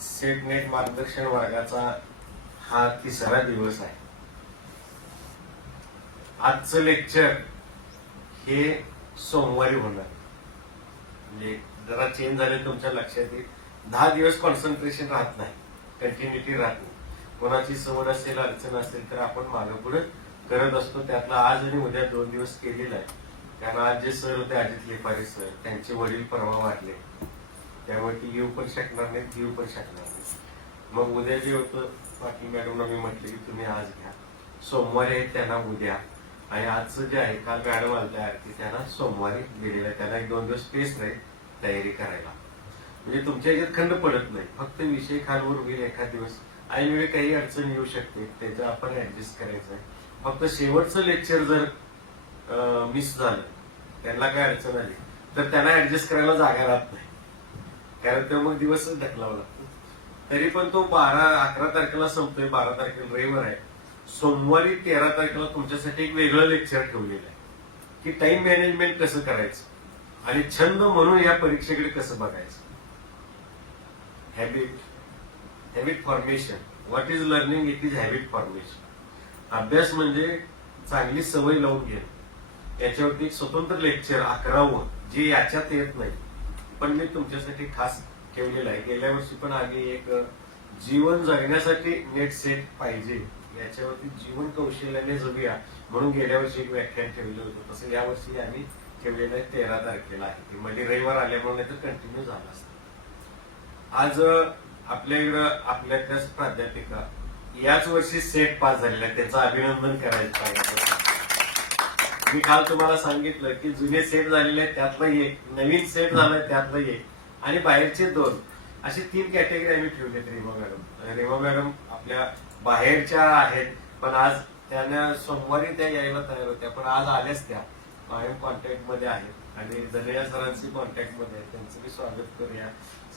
Set net मार्गदर्शन वर्गाचा हा तिसरा दिवस आहे. आजचं लेक्चर हे सोमवारी होणार. म्हणजे जरा चेंज झाले तुमच्या लक्षात येईल. 10 दिवस कॉन्सन्ट्रेशन राहत नाही, कंटिन्युटी राहत नाही. कोणाची सवड असेल, अडचण असेल तर आपण मागे पुढे करत असतो. त्यातला आज आणि उद्या 2 दिवस केलेला आहे. कारण आज जे सर होते अजित लेपारे सर, त्यांचे वडील परवा वाढले, त्यामुळे ती येऊ पण शकणार नाही, येऊ पण शकणार नाही. मग उद्या जे होतं पाटील मॅडमना मी म्हटलं की तुम्ही आज घ्या, सोमवारी आहे त्यांना उद्या, आणि आजचं जे आहे काल मॅडम आलत्या आरती, त्यांना सोमवारी दिलेलं आहे. त्यांना 1-2 दिवस स्पेस राहील तयारी करायला. म्हणजे तुमच्या याच्यात खंड पडत नाही, फक्त विषय खालवर होईल. एखाद दिवस ऐनवेळी काही अडचण येऊ शकते, त्याचं आपण ऍडजस्ट करायचं आहे. फक्त शेवटचं लेक्चर जर मिस झालं, त्यांना काय अडचण आली तर त्यांना ऍडजस्ट करायला जागा राहत नाही, कारण ते मग दिवसच ढकलावा लागतो. तरी पण तो 11 तारखेला संपतोय. 12 तारखेला रविवार आहे. सोमवारी 13 तारखेला तुमच्यासाठी एक वेगळं लेक्चर ठेवलेलं आहे की टाइम मॅनेजमेंट कसं करायचं आणि छंद म्हणून या परीक्षेकडे कसं बघायचं. Habit formation. What is learning? It is habit formation. अभ्यास म्हणजे चांगली सवय लावून घेणं. याच्यावरती एक स्वतंत्र लेक्चर 11वं जे याच्यात येत नाही, पण मी तुमच्यासाठी खास ठेवलेलं आहे. गेल्या वर्षी पण आम्ही एक जीवन जगण्यासाठी नेट सेट पाहिजे याच्यावरती जीवन कौशल्याने जगूया म्हणून गेल्या वर्षी एक व्याख्यान ठेवलं होतं. तसं या वर्षी आम्ही ठेवलेलं आहे 13 तारखेला आहे. म्हणजे रविवार आल्यामुळे तर कंटिन्यू झाला असतं. आज आपल्या इकडं आपल्याच प्राध्यापिका याच वर्षी सेट पास झालेल्या, त्याचं अभिनंदन करायचं पाहिजे. मी काल तुम्हाला सांगितलं की जुने सेट झालेले आहेत त्यातलं एक, नवीन सेट झालाय त्यातलं एक, आणि बाहेरचे 2, अशी 3 कॅटेगरी आम्ही ठेवलेत. रेमा मॅडम आपल्या बाहेरच्या आहेत, पण आज त्यांना सोमवारी त्या यायला तयार होत्या, पण आज आल्याच. त्या कायम कॉन्टॅक्ट मध्ये आहेत आणि जनेया सरांची कॉन्टॅक्ट मध्ये आहेत. त्यांचं मी स्वागत करूया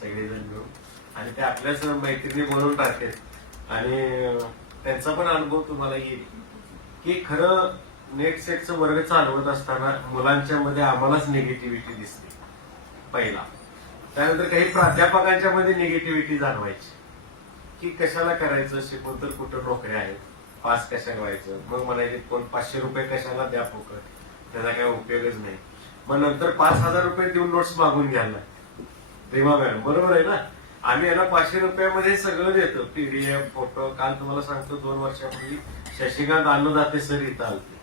सगळेजण मिळून. आणि ते आपल्याच मैत्रिणी म्हणून राहतात आणि त्यांचा पण अनुभव तुम्हाला येईल की खरं नेट सेटचं वर्ग चालवत असताना मुलांच्या मध्ये आम्हालाच निगेटिव्हिटी दिसते पहिला. त्यानंतर काही प्राध्यापकांच्या मध्ये निगेटिव्हिटी जाणवायची की कशाला करायचं, शिकून तर कुठं नोकऱ्या आहेत, पास कशाला व्हायचं. मग म्हणायचे कोण 500 रुपये कशाला द्या फुकट, त्याचा काय उपयोगच नाही. मग नंतर 5000 रुपये देऊन नोट्स मागून घ्यायला रेमा मॅडम, बरोबर आहे ना. आम्ही याला 500 रुपयामध्ये सगळं देतो, पीडीएफ, फोटो. काल तुम्हाला सांगतो 2 वर्षापूर्वी शशिकांत अन्नदाते सर इथं आलते,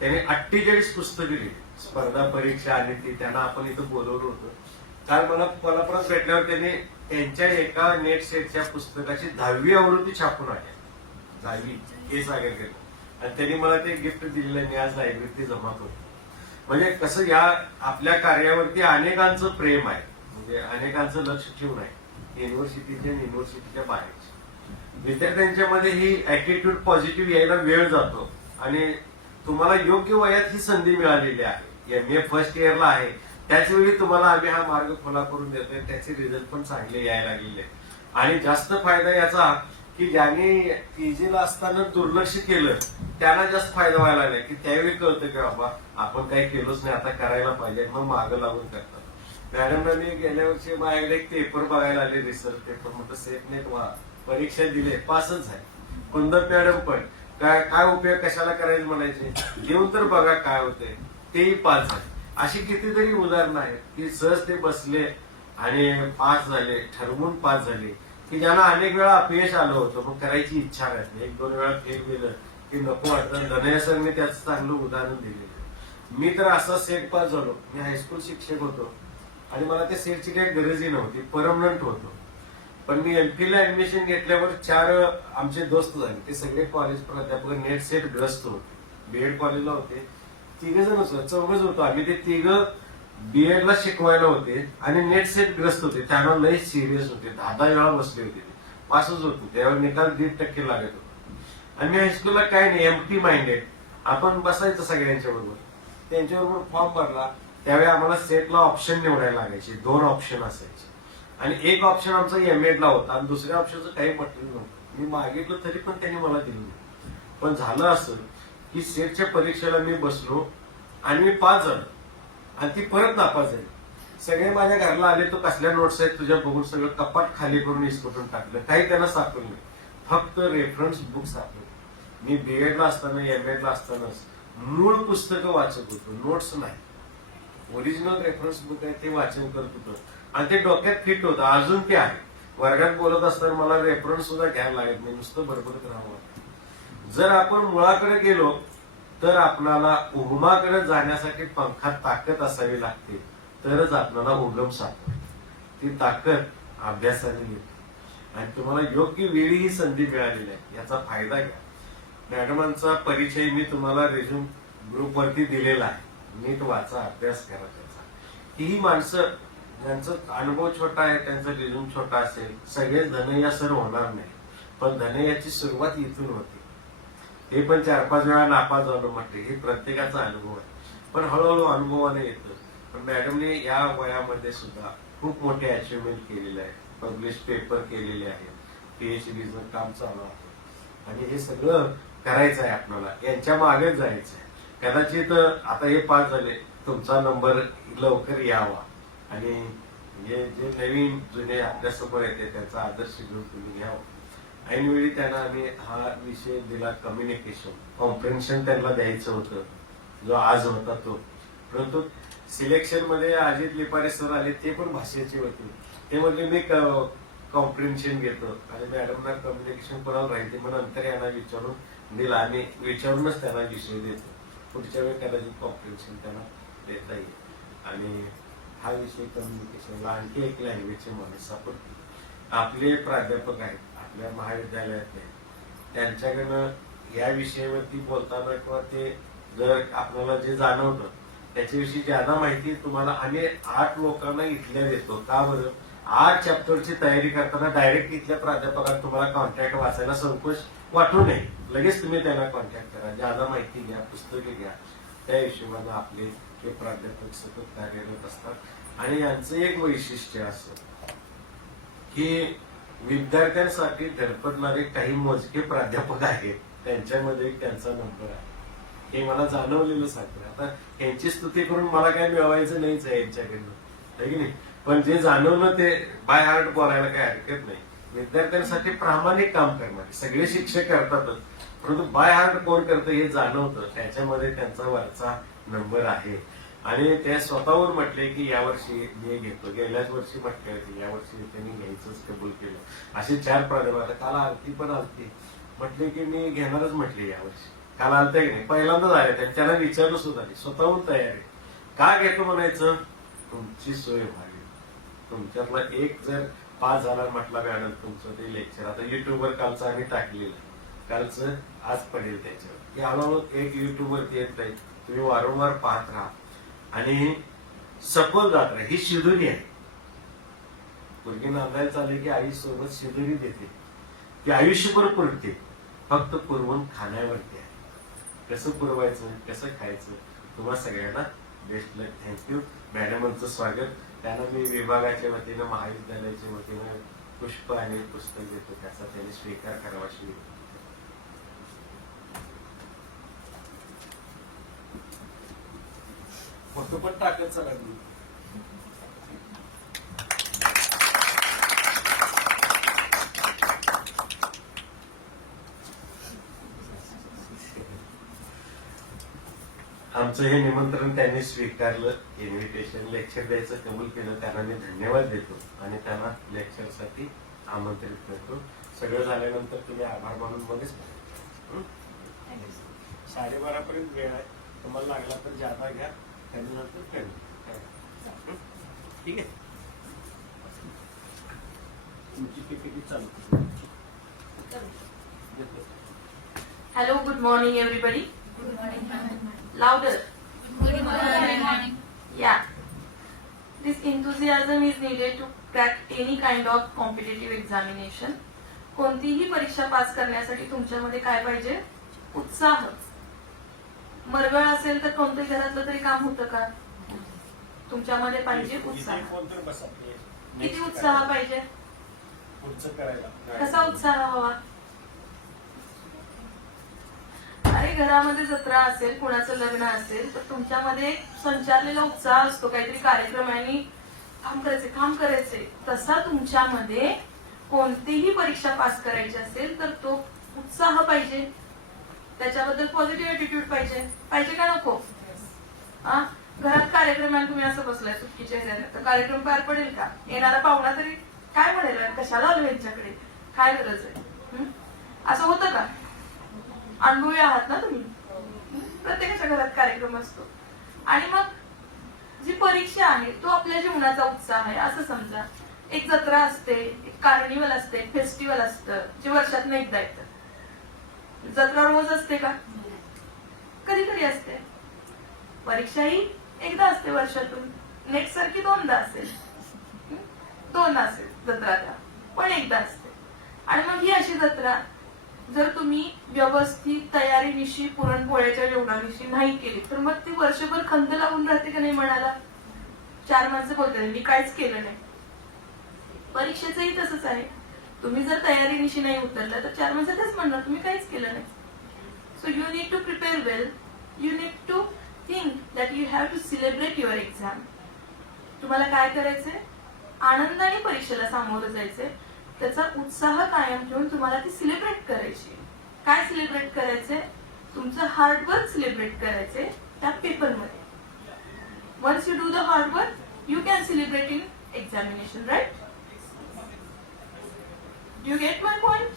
त्याने 48 पुस्तकं लिहिली. स्पर्धा परीक्षा आणि ती त्यांना आपण इथं बोलवलं होतं. काल मला परत भेटल्यावर त्यांनी त्यांच्या एका नेट सेटच्या पुस्तकाची 10वी आवृत्ती छापून आल्या. 10वी हे सागर केलं आणि त्यांनी मला ते गिफ्ट दिलेलं. मी आज लायब्ररीत जमा करतो. म्हणजे कसं या आपल्या कार्यावरती अनेकांचं प्रेम आहे, म्हणजे अनेकांचं लक्ष ठेवून आहे, युनिव्हर्सिटीच्या बाहेरच्या विद्यार्थ्यांच्या मध्ये ही ऍटिट्यूड पॉझिटिव्ह यायला वेळ जातो. आणि तुम्हाला योग्य वयात ही संधी मिळालेली आहे. MA फर्स्ट इयरला आहे, त्याच वेळी तुम्हाला आम्ही हा मार्ग खुला करून देतोय. त्याचे रिझल्ट पण चांगले यायला लागलेले. आणि जास्त फायदा याचा की ज्यांनी PGला असताना दुर्लक्ष केलं त्यांना जास्त फायदा व्हायला लागला की त्यावेळी कळतं की बाबा आपण काही केलंच नाही, आता करायला पाहिजे, मग मागं लागून करतात. मॅडमना मी गेल्या वर्षी माझ्याकडे एक पेपर बघायला आले, रिसर्च पेपर. म्हटलं सेट नेट परीक्षा दिले, पासच आहे. कुंदत मॅडम पण काय उपयोग कशाला करायचं म्हणायचे, घेऊन तर बघा काय होते, तेही पास झाले. अशी कितीतरी उदाहरणं आहेत की सहज ते बसले आणि पास झाले, ठरवून पास झाले, की ज्यांना अनेक वेळा अपयश आलं होतं, मग करायची इच्छा नाही, 1-2 वेळा फेल गेलं की नको वाटतं. धनया सरने त्याचं चांगलं उदाहरण दिलेलं. मी तर असा सेट पास झालो. मी हायस्कूल शिक्षक होतो आणि मला त्या सेटची काही गरजही नव्हती, परमनंट होतो. पण मी MPhilला ऍडमिशन घेतल्यावर 4 आमचे दोस्त झाले, ते सगळे कॉलेज प्राध्यापक नेट सेट ग्रस्त होते. BEd कॉलेजला होते, 3 जण होतो, 4 होतो आम्ही. ते 3 BEdला शिकवायला होते आणि नेट सेट ग्रस्त होते. त्यांना लय सिरियस होते, 10-10 वेळा बसले होते. पासच होतो, त्यावर निकाल 1.5% लागत होता. आणि मी हायस्कूलला काय नाही, एम्प्टी माइंडेड, आपण बसायचं सगळ्यांच्या बरोबर. त्यांच्याबरोबर फॉर्म भरला. त्यावेळी आम्हाला सेटला ऑप्शन निवडायला लागायचे, 2 ऑप्शन असायचे आणि एक ऑप्शन आमचा MEdला होता आणि दुसऱ्या ऑप्शनचं काही म्हटलं नव्हतं. मी मागितलं तरी पण त्यांनी मला दिलं नाही. पण झालं असं की सेटच्या परीक्षेला मी बसलो आणि मी पास झालो आणि ती परत नापास झाली. सगळे माझ्या घरला आले, तो कसल्या नोट्स आहेत तुझ्या बघून सगळं कपाट खाली करून इसकटून टाकलं. काही त्यांना सापडलं नाही, फक्त रेफरन्स बुक सापडले. मी बीएडला असताना एमएडला असतानाच मूळ पुस्तकं वाचत होतो, नोट्स नाही. ओरिजिनल रेफरन्स बुक आहे ते वाचन करत होतो आणि ते डोक्यात फिट होतं. अजून ते आहे. वर्गात बोलत असताना मला रेफरन्स सुद्धा घ्यायला लागत नाही, नुसतं बडबडत राहावं. जर आपण मुळाकडे गेलो तर आपल्याला उगमाकडे जाण्यासाठी पंखात ताकद असावी लागते, तरच आपल्याला उगम सापडतो. ती ताकद अभ्यासाने येते आणि तुम्हाला योग्य वेळी ही संधी मिळालेली आहे, याचा फायदा घ्या. मॅडमांचा परिचय मी तुम्हाला रेझ्यूम ग्रुपवरती दिलेला आहे. नीट वाचा, अभ्यास करा त्याचा. ही माणसं ज्यांचा अनुभव छोटा आहे, त्यांचा रिझ्यूम छोटा असेल, सगळे धनया सर होणार नाही, पण धनयाची सुरुवात इथून होती. हे पण 4-5 वेळा नापास झालं म्हटले, हे प्रत्येकाचा अनुभव आहे, पण हळूहळू अनुभवाने येतं. पण मॅडमने या वयामध्ये सुद्धा खूप मोठे अचिव्हमेंट केलेले आहे, पब्लिश पेपर केलेले आहेत, पीएचडीचं काम चालू आहे आणि हे सगळं करायचं आहे आपल्याला, यांच्या मागेच जायचं आहे. कदाचित आता हे पास झाले, तुमचा नंबर लवकर यावा आणि जे नवीन जुने अभ्यासक्रम येते त्यांचा आदर्श घेऊन तुम्ही घ्यावा. ऐनवेळी त्यांना आम्ही हा विषय दिला, कम्युनिकेशन कॉम्प्रिहेन्शन त्यांना द्यायचं होतं, जो आज होता तो. परंतु सिलेक्शन मध्ये अजित लिपारे सर आले, ते पण भाषेचे होते. ते म्हणजे मी कॉम्प्रिहेन्शन घेतो आणि मॅडमना कम्युनिकेशन कोणाला राहिली, मग नंतर यांना विचारून दिला आणि विचारूनच त्यांना विषय देतो. पुढच्या वेळी कदाचित कॉम्प्रिहेन्शन त्यांना देता येईल. आणि हा विषय कम्युनिकेशनला आणखी एक लँग्वेजची माणूस सापडते. आपले प्राध्यापक आहेत आपल्या महाविद्यालयातले, त्यांच्याकडनं या विषयावरती बोलताना किंवा ते जर आपल्याला जे जाणवतं त्याच्याविषयी ज्यादा माहिती तुम्हाला आम्ही 8 लोकांना इथल्या देतो. का बरं? 8 चॅप्टरची तयारी करताना डायरेक्ट इथल्या प्राध्यापकांना तुम्हाला कॉन्टॅक्ट वाचायला संकोच वाटू नये, लगेच तुम्ही त्यांना कॉन्टॅक्ट करा, ज्यादा माहिती घ्या, पुस्तके घ्या. त्या हिशोबाने आपले हे प्राध्यापक सतत कार्यरत असतात आणि यांचं एक वैशिष्ट्य असं की विद्यार्थ्यांसाठी धडपडणारे काही मोजके प्राध्यापक आहेत, त्यांच्यामध्ये त्यांचा नंबर आहे. हे मला जाणवलेलं सांगतं. आता यांची स्तुती करून मला काय मिळवायचं नाहीच आहे यांच्याकडनं, है की नाही? पण जे जाणवलं ते बाय हार्ट बोलायला काय हरकत नाही. विद्यार्थ्यांसाठी प्रामाणिक काम करणारे सगळे शिक्षक करतातच, परंतु बाय हार्ट कोण करतं हे जाणवतं, त्याच्यामध्ये त्यांचा वरचा नंबर आहे. आणि ते स्वतःवर म्हटले की यावर्षी मी घेतो, गेल्याच वर्षी म्हटले होते यावर्षी त्यांनी घ्यायचंच कबूल केलं. असे 4 प्राध्यापक. काल आरती पण आलती, म्हटले की मी घेणारच म्हटले यावर्षी. काल आलते की नाही, पहिल्यांदाच आले, त्यांना विचारलं सुद्धा नाही, स्वतःहून तयार आहे. का घेतो म्हणायचं? तुमची सोय व्हावी. तुमच्यातला एक जर पास झाला म्हटला मॅडम तुमचं ते लेक्चर, आता युट्यूबवर कालचं आम्ही टाकलेलं, कालचं आज पडेल त्याच्यावर, की हळूहळू एक युट्यूबवरती येत नाही, तुम्ही वारंवार पाहत राहा आणि सफल जात राहा. ही शिदुरी आहे. मुलगी नांदायला चालली की आई सोबत शिदुरी देते, की आयुष्यभर पुरते, फक्त पुरवून खाण्यावरती आहे. कसं पुरवायचं, कसं खायचं. तुम्हाला सगळ्यांना बेस्ट लक. थँक्यू. मॅडमांचं स्वागत. त्यांना मी विभागाच्या वतीनं महाविद्यालयाच्या वतीनं पुष्प आणि पुस्तक देतो, त्याचा त्यांनी स्वीकार करावा अशी फोटो पण टाकत चला. आमचं हे निमंत्रण त्यांनी स्वीकारलं, इन्व्हिटेशन लेक्चर द्यायचं कबूल केलं, त्यांना मी धन्यवाद देतो आणि त्यांना लेक्चरसाठी आमंत्रित करतो. सगळं झाल्यानंतर तुम्ही आभार मानून मध्येच 12:30 पर्यंत वेळ आहे, तुम्हाला लागला तर जादा घ्या, त्याच्यानंतर करू. ठीक आहे. तुमची पीपीटी चालू. Hello, good morning everybody. Good morning. Louder. Good morning. Yeah. This enthusiasm is needed to crack any kind of competitive examination. कोणतीही परीक्षा पास करण्यासाठी तुमच्यामध्ये काय पाहिजे? उत्साह. मरगळ असेल तर कोणत्याही घरातलं तरी काम होतं का? तुमच्यामध्ये पाहिजे उत्साह. किती उत्साह पाहिजे? पुढचं करायला कसा उत्साह हवा? अरे घरामध्ये जत्रा असेल, कुणाचं लग्न असेल तर तुमच्यामध्ये संचारलेला उत्साह असतो, काहीतरी कार्यक्रम आहे आणि काम करायचे, तसा तुमच्यामध्ये कोणतीही परीक्षा पास करायची असेल तर तो उत्साह पाहिजे, त्याच्याबद्दल पॉझिटिव्ह ऍटिट्यूड पाहिजे का नको? हा, घरात कार्यक्रम आहे, तुम्ही असं बसलाय सुट्टीच्या ह्याच्यात, तर कार्यक्रम पार पडेल का? येणारा पाहुणा तरी काय म्हणेल, कशाला आलो यांच्याकडे, काय गरज आहे? असं होतं का? अनुभवी आहात ना तुम्ही? प्रत्येकाच्या घरात कार्यक्रम असतो. आणि मग जी परीक्षा आहे तो आपल्या जीवनाचा उत्साह आहे असं समजा. एक जत्रा असते, एक कार्निवल असते, एक फेस्टिवल असतं जे वर्षातनं एकदा येतं. जत्रा रोज असते का? कधी कधी असते. परीक्षा ही एकदा असते वर्षातून, नेक्स्ट सारखी दोनदा असेल, जत्रा त्या पण एकदा असते. आणि मग ही अशी जत्रा जर तुम्ही व्यवस्थित तयारीनिशी पुरणपोळ्याच्या जेवणाविषयी नाही केली तर मग ती वर्षभर खंत लागून राहते का नाही मनाला? 4 माणसं बोलतात मी काहीच केलं नाही. परीक्षेचंही तसंच आहे. तुम्ही जर तयारीनिशी नाही उतरला तर 4 माणसं तेच म्हणणार तुम्ही काहीच केलं नाही. So you need to prepare well. You need to think that you have to celebrate your exam. तुम्हाला काय करायचंय? आनंदाने परीक्षेला सामोरं जायचंय. त्याचा उत्साह कायम ठेवून तुम्हाला ती सेलिब्रेट करायची. काय सेलिब्रेट करायचंय? तुमचं हार्डवर्क सेलिब्रेट करायचंय त्या पेपरमध्ये. Once you do the hard work you can celebrate in examination, right? You get my point?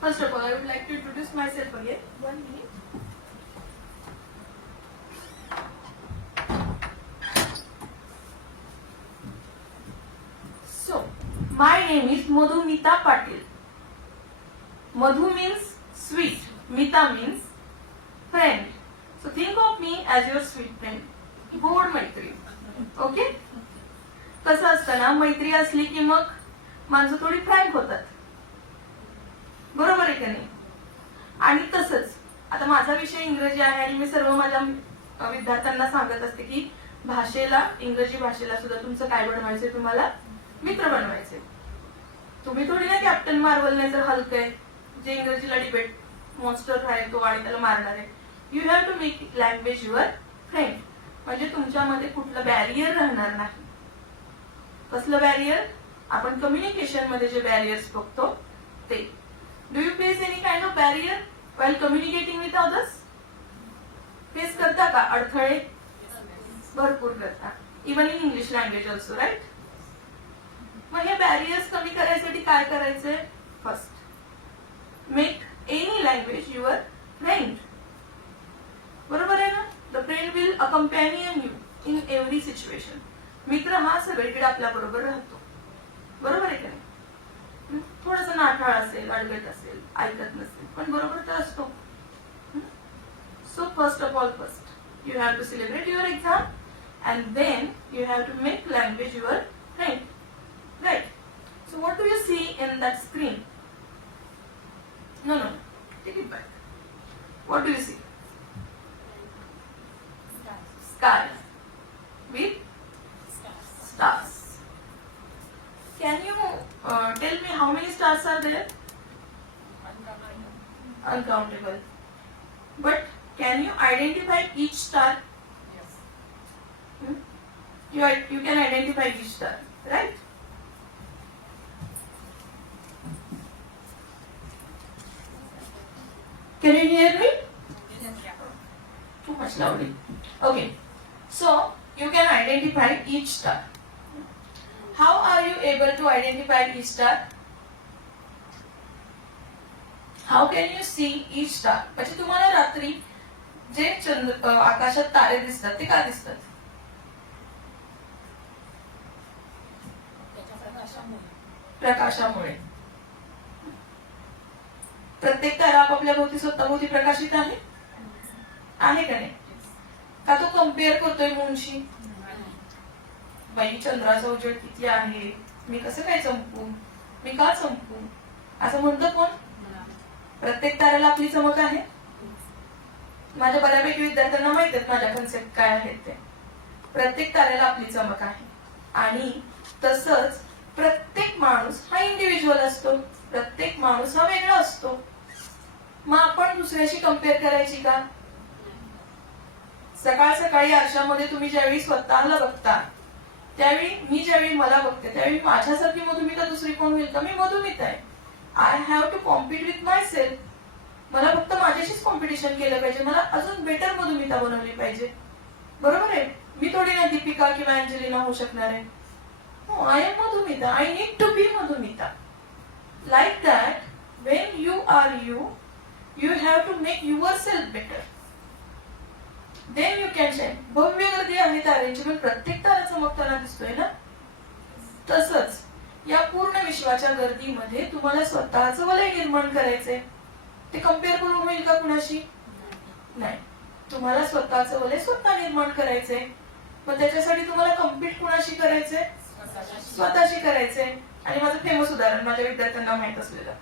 First of all, I would like to introduce myself again. 1 minute. So, my name is Madhumita Patil. Madhu means sweet. Mita means friend. So think of me as your sweet friend. गोड मैत्री. Okay? कसं असतं ना, मैत्री असली की मग माणसं थोडी फ्रँक होतात, बरोबर आहे का नाही? आणि तसंच आता माझा विषय इंग्रजी आहे आणि मी सर्व माझ्या विद्यार्थ्यांना सांगत असते की भाषेला, इंग्रजी भाषेला सुद्धा तुमचं काय बनवायचंय? तुम्हाला मित्र बनवायचे. तुम्ही थोडी ना कॅप्टन मार्वल नाही तर हल्क आहे जे इंग्रजीला डिबेट मॉन्स्टर आहे तो आणि त्याला मारणार आहे. You have to make language your friend. म्हणजे तुमच्यामध्ये कुठलं बॅरियर राहणार नाही. कसलं बॅरियर? आपण कम्युनिकेशन मध्ये जे बॅरियर्स बघतो ते. Do you face any kind of barrier while communicating with others? Face करता का अडथळे? भरपूर करता. Even in English language also, right? मग हे बॅरियर्स कमी करायसाठी काय करायचंय? First, make any language your friend. बरोबर आहे ना? The friend will accompany you in every situation. मित्र हा सगळीकडे आपल्या बरोबर राहतो, बरोबर आहे का नाही? थोडंसं नाठाळ असेल, अडगट असेल, ऐकत नसेल, पण बरोबर तर असतो. So first of all, you have to celebrate your exam and then you have to make language your friend, right? So what do you see in that screen? No, take it back. What do you see? Sky with stars. Can you tell me how many stars are there? Uncountable. But can you identify each star? Yes. You can identify each star, right? Can you hear me? Too much loudly. Okay. So you can identify each star. How are you able to identify each star? How can you see each star? म्हणजे तुम्हाला रात्री जे आकाशात तारे दिसतात ते का दिसतात? प्रकाशामुळे. प्रत्येक तारा आपापल्या भोवती स्वतःभोवती प्रकाशित आहे का नाही? का तो कम्पेअर करतोय मूनशी? बाई चंद्राचा उजेड किती आहे, मी कसं काय चमकू, मी का चमकू, असं म्हणतो कोण? प्रत्येक ताऱ्याला आपली चमक आहे. माझ्या बऱ्यापैकी विद्यार्थ्यांना माहित आहेत माझ्या कन्सेप्ट काय आहेत ते. प्रत्येक ताऱ्याला आपली चमक आहे. आणि तसंच प्रत्येक माणूस हा इंडिव्हिज्युअल असतो, प्रत्येक माणूस हा वेगळा असतो. मग आपण दुसऱ्याशी कम्पेअर करायची का? सकाळ सकाळी आरशामध्ये तुम्ही ज्यावेळी स्वतःला बघता त्यावेळी मी ज्यावेळी मला बघते त्यावेळी माझ्यासारखी मधुमिता दुसरी कोण होईल का? मी मधुमिता आहे. I have to compete with my self. मला फक्त माझ्याशीच कॉम्पिटिशन केलं पाहिजे. मला अजून बेटर मधुमिता बनवली पाहिजे. बरोबर आहे. मी थोडी ना दीपिका किंवा अंजलिना होऊ शकणार आहे. No, I am Madhumita. I need to be Madhumita. Like that, when you are you, you have to make yourself better. Then you can shine. भव्य गर्दी आहे ताऱ्यांची पण प्रत्येक तारा चमकताना दिसतोय ना. तसंच या पूर्ण विश्वाच्या गर्दीमध्ये तुम्हाला स्वतःचं वलय निर्माण करायचंय. ते कम्पेअर करून होईल का कुणाशी? नाही. तुम्हाला स्वतःचं वलय स्वतः निर्माण करायचंय. मग त्याच्यासाठी तुम्हाला कम्पीट कुणाशी करायचंय? स्वतःशी करायचंय. आणि माझं फेमस उदाहरण माझ्या विद्यार्थ्यांना माहित असलेलं,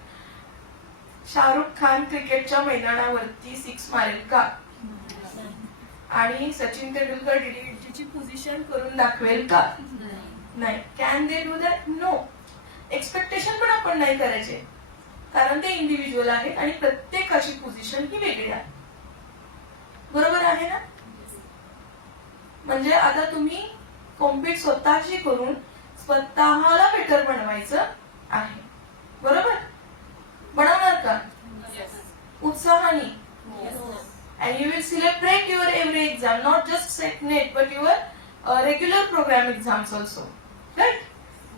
शाहरुख खान क्रिकेटच्या मैदानावरती 6 मारेल का? आणि सचिन तेंडुलकर डीडीची पोझिशन करून दाखवेल का? नाही. Can they do that? No. Expectation पण आपण नाही करायचे, कारण ते इंडिव्हिज्युअल आहेत आणि प्रत्येकाची पोझिशन ही वेगळी आहे. बरोबर आहे ना? म्हणजे आता तुम्ही कॉम्पिट स्वतःशी करून स्वतःला बेटर बनवायचं आहे. बरोबर? बनवणार का? उत्साहाने. And you will celebrate your every exam, not just set net, but your regular program exams also. Right?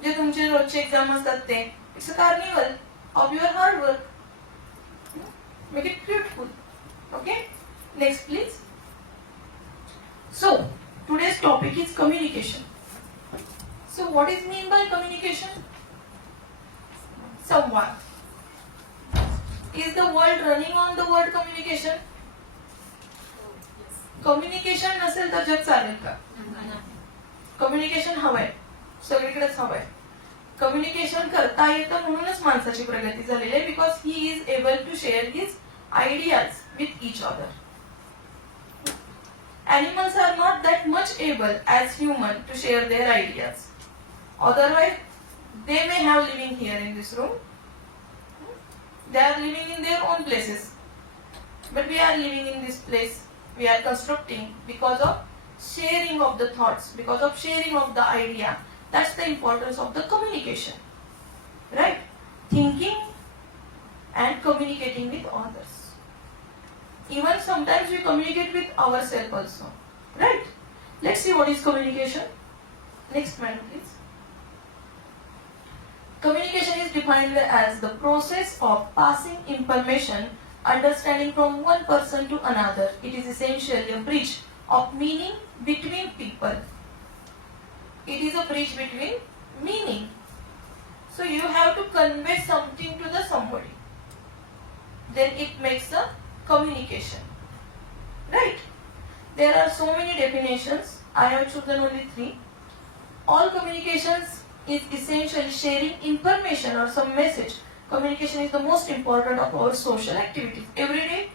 जे तुमचे रोजचे एक्झाम असतात ते, it's a carnival of your hard work. Make it beautiful. Okay? Next, please. So, today's topic is communication. So, what is mean by communication? Somewhat. Is the world running on the word communication? Communication नसेल तर जग चालेल का? Communication हवंय, सगळीकडेच हवंय. Communication करता येतं म्हणूनच माणसाची प्रगती झालेली आहे, because he is able to share his ideas with each other. Animals are not that much able as human to share their ideas. Otherwise, they may have living here in this room. They are living in their own places. But we are living in this place. We are constructing because of sharing of the thoughts, because of sharing of the idea. That's the importance of the communication. Right? Thinking and communicating with others. Even sometimes we communicate with ourselves also. Right? Let's see what is communication. Next man, please. Communication is defined as the process of passing information, understanding from one person to another. It is essentially a bridge of meaning between people. It is a bridge between meaning. So you have to convey something to the somebody. Then it makes a communication. Right? There are so many definitions. I have chosen only 3. All communications is essentially sharing information or some message. Communication is the most important of our social activities. Every day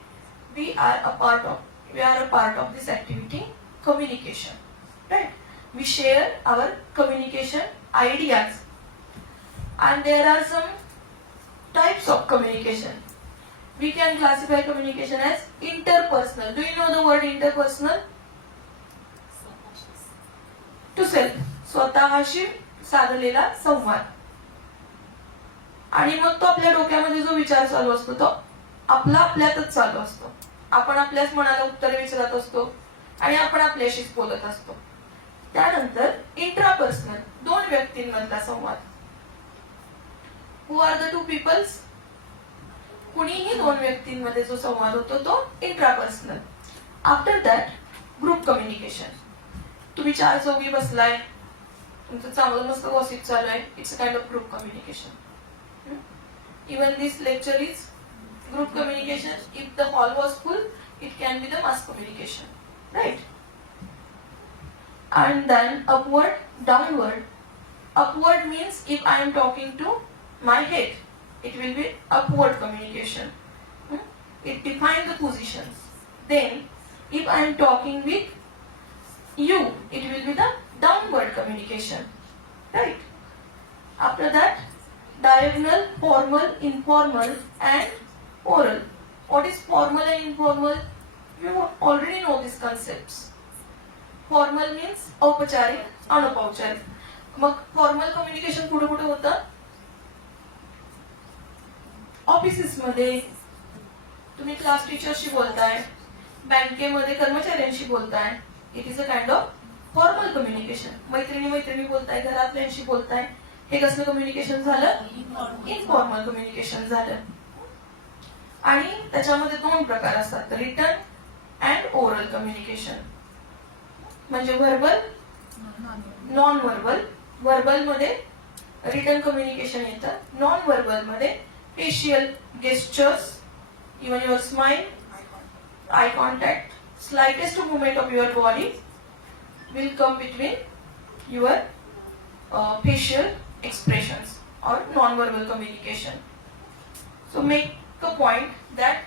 we are a part of this activity, communication. Right? We share our communication ideas. And there are some types of communication. We can classify communication as interpersonal. Do you know the word interpersonal? To self. स्वतःशी साधलेला संवाद. आणि मग तो आपल्या डोक्यामध्ये जो विचार चालू असतो तो आपला आपल्यातच चालू असतो. आपण आपल्याच मनाला उत्तर विचारत असतो आणि आपण आपल्याशीच बोलत असतो. त्यानंतर इंट्रापर्सनल, 2 व्यक्तींमधला संवाद. हु आर द 2 पीपल्स? कुणीही 2 व्यक्तींमध्ये जो संवाद होतो तो intrapersonal. After that group communication. तुम्ही 4 चौघी बसलाय, तुमचं चांगलं मस्त गॉसिप चालू आहे. It's a kind of group communication. Even this lecture is group communication. If the hall was full, it can be the mass communication. Right? And then upward, downward. Upward means if I am talking to my head, it will be upward communication. It defines the positions. Then, if I am talking with you, it will be the downward communication. Right? After that, diagonal, formal, informal, and oral. What is formal and informal? You already know these concepts. Formal means औपचारिक, अनौपचारिक. मग formal communication कुठे कुठे होतं? Offices मध्ये तुम्ही class टीचरशी बोलताय, बँकेमध्ये कर्मचाऱ्यांशी बोलताय. It is a kind of formal communication. मैत्रिणी बोलताय, घरातल्यांशी बोलताय. हे कसलं कम्युनिकेशन झालं? इनफॉर्मल कम्युनिकेशन झालं. आणि त्याच्यामध्ये दोन प्रकार असतात, रिटन अँड ओरल कम्युनिकेशन. म्हणजे व्हर्बल, नॉन व्हर्बल. व्हर्बल मध्ये रिटन कम्युनिकेशन येतं. नॉन व्हर्बल मध्ये facial gestures, even your smile, eye contact, slightest movement of your body will come between your facial expressions or non-verbal communication. So make a point that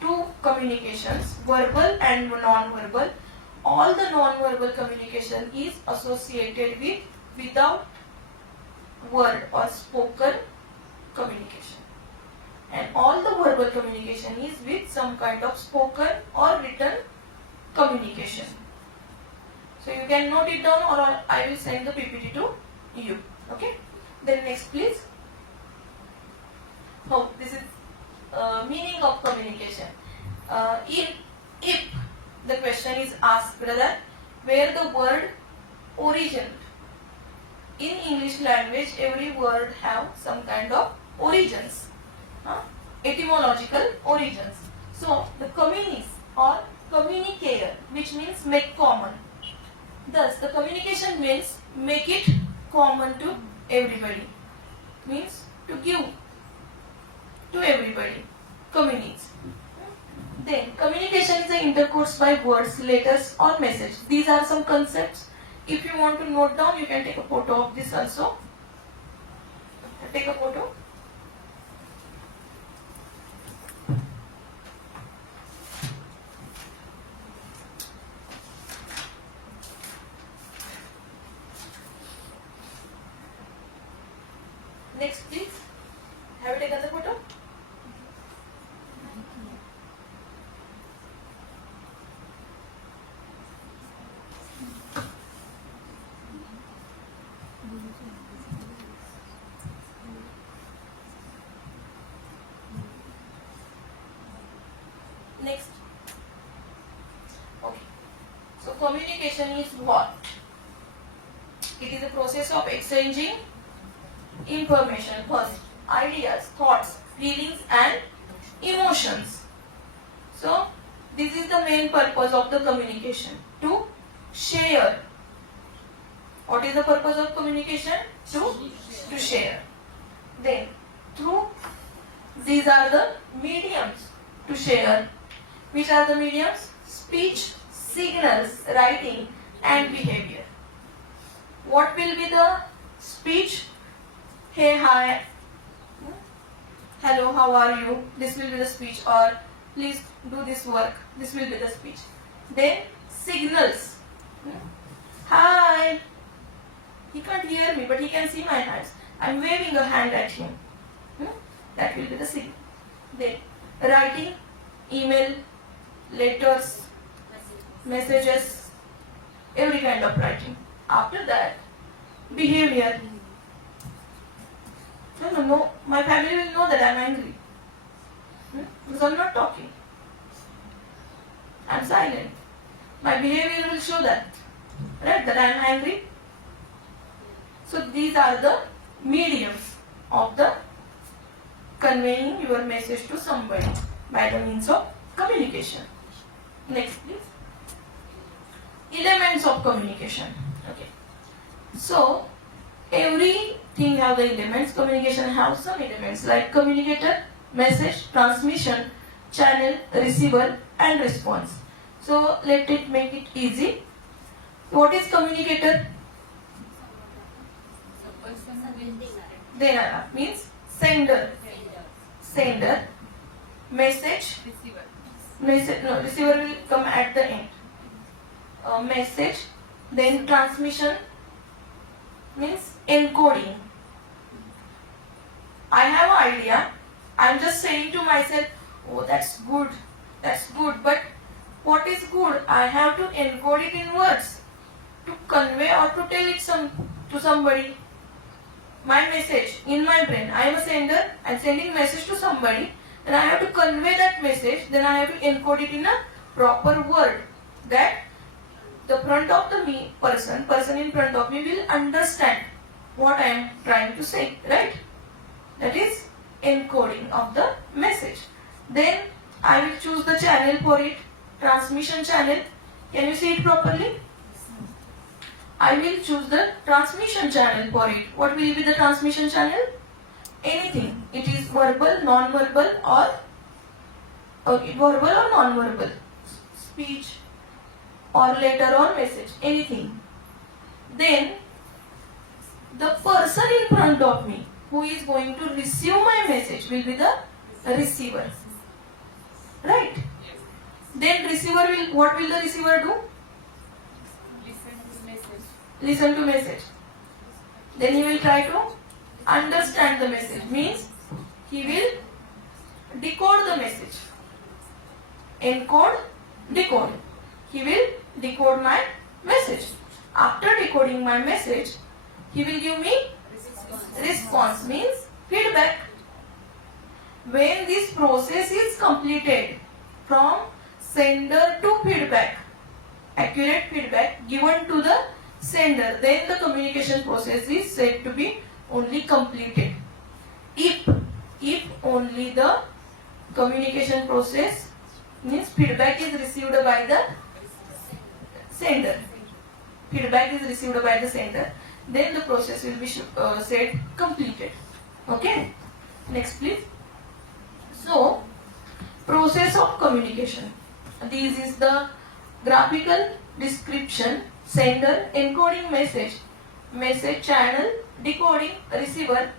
two communications, verbal and non-verbal, all the non-verbal communication is associated with without word or spoken communication. And all the verbal communication is with some kind of spoken or written communication. So you can note it down, or I will send the PPT to you. Okay. Then next, please. Oh, this is meaning of communication. If the question is asked that where the word origin, in English language every word have some kind of origins. Etymological origins. So the communis or communicator, which means make common. Thus the communication means make it common to everybody. Means to give to everybody. Communis. Then communication is an intercourse by words, letters or message. These are some concepts. If you want to note down, you can take a photo of this also. Take a photo. Next, please. Have you taken the photo? Next. Okay. So communication is what? It is a process of exchanging information first, ideas, thoughts, feelings and emotions. So this is the main purpose of the communication, to share. What is the purpose of communication? To share. Then through these are the mediums to share. Which are the mediums? Speech, signals, writing and behavior. What will be the speech? Hey, hi, hello, how are you? This will be the speech. Or please do this work. This will be the speech. Then signals. Hi. He can't hear me, but he can see my hands. I'm waving a hand at him. That will be the signal. Then writing, email, letters, messages, every kind of writing. After that, behavior. No, my family will know that I'm angry. Because I'm not talking. I'm silent. My behavior will show that. Right? That I'm angry. So these are the mediums of the conveying your message to somebody by the means of communication. Next, please. Elements of communication. Okay. So everything have the elements. Communication have some elements like communicator, message, transmission, channel, receiver and response. So let it make it easy. What is communicator? Denara means sender. Sender. Message. Receiver will come at the end. Message. Then transmission means encoding. I have an idea. I'm just saying to myself, oh, that's good. But what is good? I have to encode it in words. to convey or to tell it to somebody. My message in my brain, I am a sender and sending message to somebody, and I have to convey that message. Then I have to encode it in a proper word that the front of the person in front of me will understand what I am trying to say, right? That is encoding of the message. Then I will choose the channel for it, transmission channel. Can you see it properly? I will choose the transmission channel for it. What will be the transmission channel? Anything. It is verbal, non-verbal, or verbal or non-verbal speech, or letter or message, anything. Then the person in front of me who is going to receive my message will be the receiver, right? Then receiver will, what will the receiver do? Listen to message. Then he will try to understand the message. Means he will decode the message. Encode, decode. He will decode my message. After decoding my message, he will give me response, means feedback. When this process is completed from sender to feedback, accurate feedback given to the sender, then the communication process is said to be only completed. If only the communication process means feedback is received by the sender. Feedback is received by the sender, then the process will be said completed. Okay? Next please. So, process of communication. This is the graphical description. Sender, encoding message, message channel, decoding, receiver,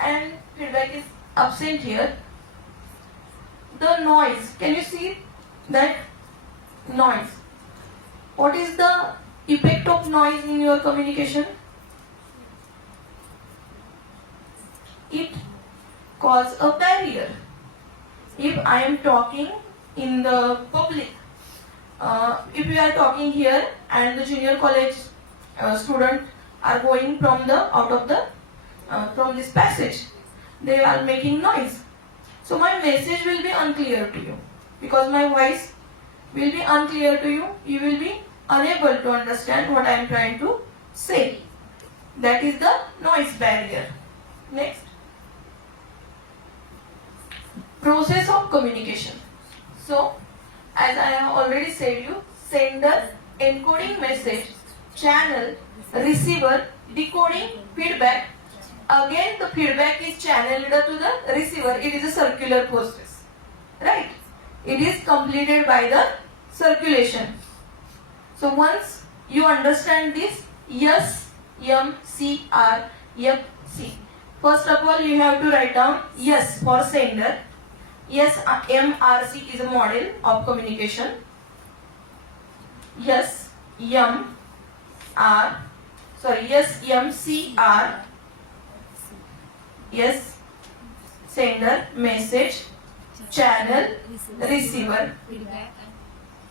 and feedback is absent here. The noise, can you see that noise? What is the effect of noise in your communication? It causes a barrier. If I am talking in the public, if we are talking here and the junior college student are going from this passage, they are making noise. So my message will be unclear to you because my voice will be unclear to you. You will be unable to understand what I am trying to say. That is the noise barrier. Next. Process of communication. So, as I have already said you, sender, encoding message, channel, receiver, decoding, feedback. Again the feedback is channeled to the receiver. It is a circular process. Right? It is completed by the circulation. So once you understand this, S, M, C, R, F, C. First of all you have to write down S for sender. S, M, R, C is a model of communication. S, M, C, R. S, sender, message, channel, receiver.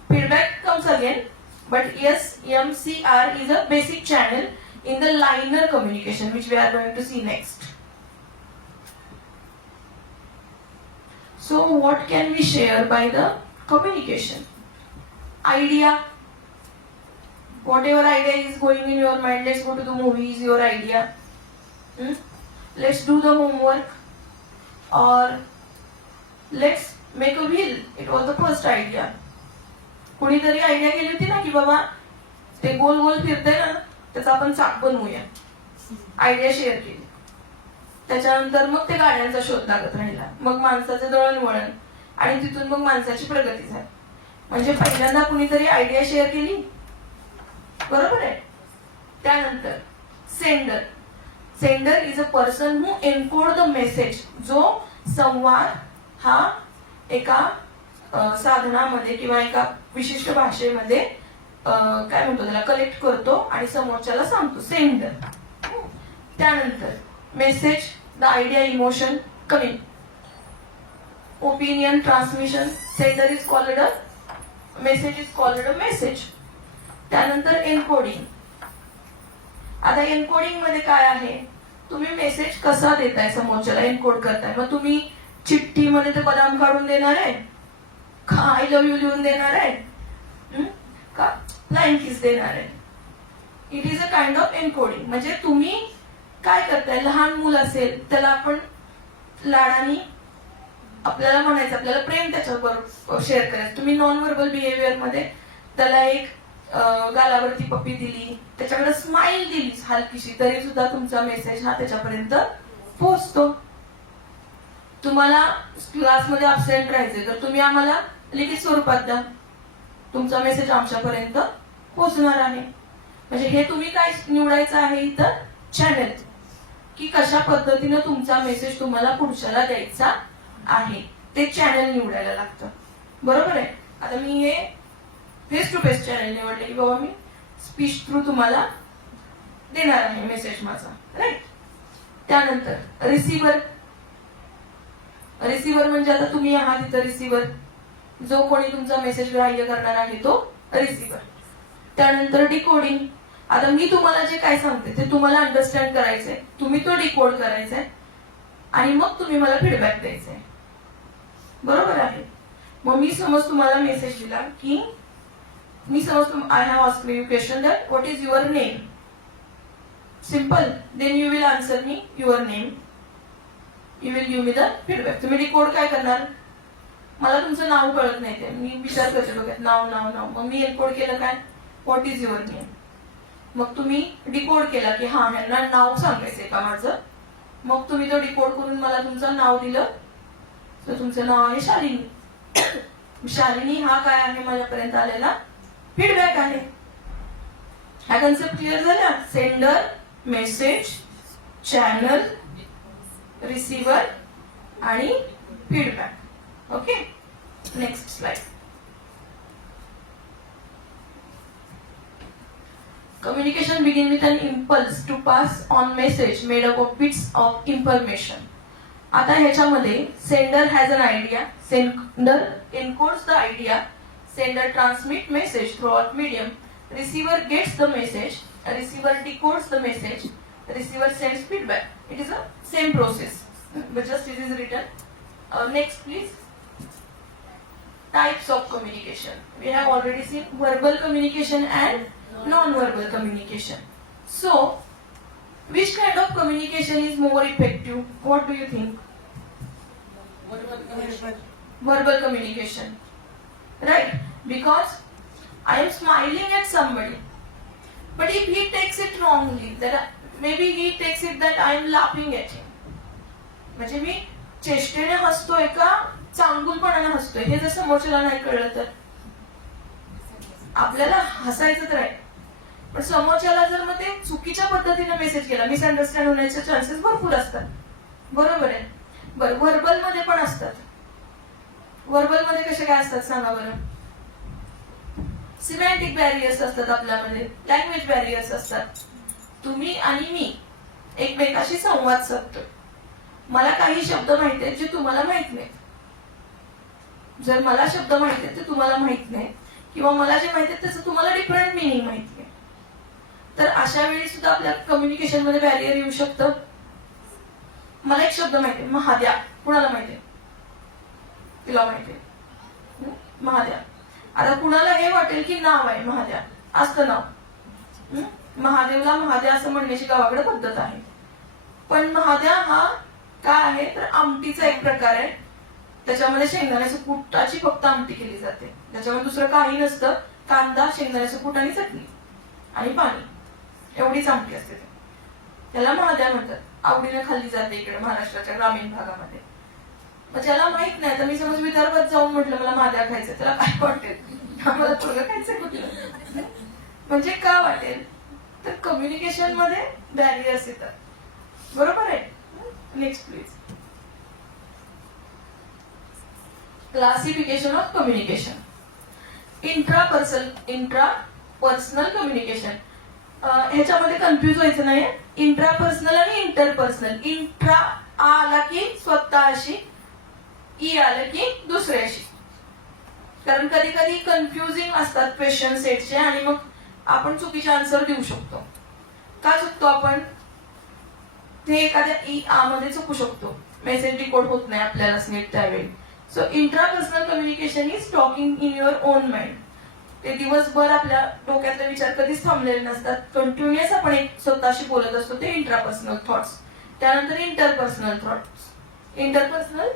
Feedback comes again, but S, M, C, R is a basic channel in the liner communication, which we are going to see next. So what can we share by the communication? Idea. Whatever idea is going in your mind, let's go to the movies, your idea. Let's do the homework, or let's make a wheel. It was the first idea. कुणीतरी idea केली होती ना की बाबा ते गोल गोल फिरते ना त्याचा आपण चाक बनवूया. आयडिया शेअर केली. त्याच्यानंतर मग ते गाड्यांचा शोध लागत राहिला. मग माणसाचं दळणवळण आणि तिथून मग माणसाची प्रगती झाली. म्हणजे पहिल्यांदा कुणीतरी आयडिया शेअर केली, बरोबर आहे. त्यानंतर sender. Sender is a person who encode the message. जो संवाद हा एका साधनामध्ये किंवा एका विशिष्ट भाषेमध्ये काय म्हणतो त्याला कलेक्ट करतो आणि समोरच्याला सांगतो. सेंडर. त्यानंतर message, the idea, emotion coming. Opinion, transmission. Sender is called a, message is called a message. त्यानंतर एन्कोडिंग. आता एन्कोडिंग मध्ये काय आहे, तुम्ही मेसेज कसा देताय समोरच्याला, एन्कोड करताय. मग तुम्ही चिठ्ठीमध्ये ते बदाम काढून देणार आहे का, आय लव्ह यू लिहून देणार आहे का फ्लाइंग किस देणार आहे. It is a kind of encoding. म्हणजे तुम्ही काय करताय, लहान मूल असेल त्याला आपण लाडानी आपल्याला म्हणायचं, आपल्याला प्रेम त्याच्याबरोबर शेअर करायचं. तुम्ही नॉन व्हर्बल बिहेवियर मध्ये त्याला एक गालावरती पप्पी दिली, त्याच्याकडे स्माइल दिली हलकीशी, तरी सुद्धा तुमचा मेसेज हा त्याच्यापर्यंत पोहोचतो. तुम्हाला क्लासमध्ये अब्सेंट राहायचे तर तुम्ही आम्हाला लिखित स्वरूपात द्या, तुमचा मेसेज आमच्यापर्यंत पोहोचणार आहे. म्हणजे हे तुम्ही काय निवडायचं आहे इथं, चॅनल, की कशा पद्धतीनं तुमचा मेसेज तुम्हाला पुढच्याला द्यायचा आहे ते चॅनल निवडायला लागतं. बरोबर आहे. आता मी हे फेस टू फेस चॅनल निवडले की बाबा मी स्पीच थ्रू तुम्हाला देणार आहे मेसेज माझा, राईट. त्यानंतर रिसिव्हर. रिसिव्हर म्हणजे आता तुम्ही आहात इथं रिसिव्हर, जो कोणी तुमचा मेसेज ग्राह्य करणार आहे तो रिसिव्हर. त्यानंतर डिकोडिंग. आता मी तुम्हाला जे काय सांगते ते तुम्हाला अंडरस्टँड करायचंय, तुम्ही तो डिकोड करायचाय आणि मग तुम्ही मला फीडबॅक द्यायचाय. बरोबर आहे. मग मी समज तुम्हाला मेसेज दिला की मी समज I have asked you question that what is your name. Simple. Then you will answer me your name. You will give me the feedback. तुम्ही डिकोड काय करणार, मला तुमचं नाव कळत नाही ते मी विचार करते डोक्यात, नाव नाव नाव. मग मी एन्कोड केलं काय, व्हॉट इज युअर नेम. मग तुम्ही डिकोड केला की हा ह्यांना नाव सांगायचंय का माझं. मग तुम्ही तो डिकोड करून मला तुमचं नाव दिलं, तर तुमचं नाव आहे शालिनी. शालिनी हा काय आहे माझ्यापर्यंत आलेला फीडबॅक आहे. हा कन्सेप्ट क्लिअर झाला. सेंडर, मेसेज, चॅनल, रिसिव्हर आणि feedback. Okay. Next slide. Communication begins with an impulse to pass on message made up of bits of information. आता ह्याच्यामध्ये sender has an idea, sender encodes the idea, sender transmit message throughout medium, receiver gets the message, receiver decodes the message, receiver sends feedback. It is a same process, but just it is written. Next please. Types of communication. We have already seen verbal communication and non-verbal communication. So, which kind of communication is more effective? What do you think? Verbal communication. Right? Because I am smiling at somebody. But if he takes it wrongly, that maybe he takes it that I am laughing at him. म्हणजे मी चेष्टेने हसतोय का चांगुलपणाने हसतोय हे जर समोरच्याला नाही कळलं तर आपल्याला हसायचं तर आहे, पण समोरच्याला जर मग ते चुकीच्या पद्धतीने मेसेज केला, मिसअंडरस्टँड होण्याचे चान्सेस भरपूर असतात. बरोबर आहे. बरं, व्हर्बल मध्ये पण असतात. व्हर्बल मध्ये कसे काय असतात सांगा बरं. सिमॅन्टिक बॅरियर्स असतात आपल्यामध्ये, लँग्वेज बॅरियर्स असतात. तुम्ही आणि मी एकमेकाशी संवाद साधतोय. मला काही शब्द माहित आहेत जे तुम्हाला माहित नाहीत. जर मला शब्द माहित आहेत ते तुम्हाला माहित नाही, किंवा मला जे माहित आहे त्याचं तुम्हाला डिफरंट मिनिंग माहित नाही, तर अशा वेळी सुद्धा आपल्या कम्युनिकेशन मध्ये बॅरियर येऊ शकतं. मला एक शब्द माहिती आहे, महाद्या. कुणाला माहिती आहे, तिला माहिती आहे महाद्या. आता कुणाला हे वाटेल की नाव आहे महाद्या, असतं नाव. महादेवला महाद्या असं म्हणण्याची गावाकडे पद्धत आहे. पण महाद्या हा काय आहे तर आमटीचा एक प्रकार आहे. त्याच्यामध्ये शेंगदाण्याचं कुटाची फक्त आमटी केली जाते, त्याच्यामध्ये दुसरं काही नसतं. कांदा, शेंगदाण्याचं कूट आणि चटणी आणि पाणी एवढीच आमटी असते. त्याला महाद्या म्हणतात. आवडीने खाल्ली जाते इकडे महाराष्ट्राच्या ग्रामीण भागामध्ये. मग ज्याला माहित नाही, तर मी समज विदर्भात जाऊन म्हटलं मला महाद्या खायचं, त्याला काय वाटेल, मला थोडं खायचं कुठलं. म्हणजे का वाटेल तर कम्युनिकेशन मध्ये बॅरियर्स येतात. बरोबर आहे. Next please. Classification of communication. Intrapersonal communication. ह्याच्यामध्ये कन्फ्युज व्हायचं नाही. इंट्रापर्सनल आणि इंटरपर्सनल. इंट्रा आला की स्वतःशी, ई आलं की दुसऱ्याशी. कारण कधी कधी कन्फ्युजिंग असतात क्वेश्चन सेटचे आणि मग आपण चुकीचे आन्सर देऊ शकतो. का चुकतो आपण? ते एखाद्या मध्ये चुकू शकतो, मेसेज डिकोड होत नाही आपल्यालाच नीट त्यावेळी. So intrapersonal communication is talking in your on mind. ते दिवसभर आपल्या डोक्यातले विचार कधीच थांबलेले नसतात, कंटिन्युअस आपण एक स्वतःशी बोलत असतो, ते इंट्रापर्सनल थॉट्स. त्यानंतर इंटरपर्सनल थॉट्स. इंटरपर्सनल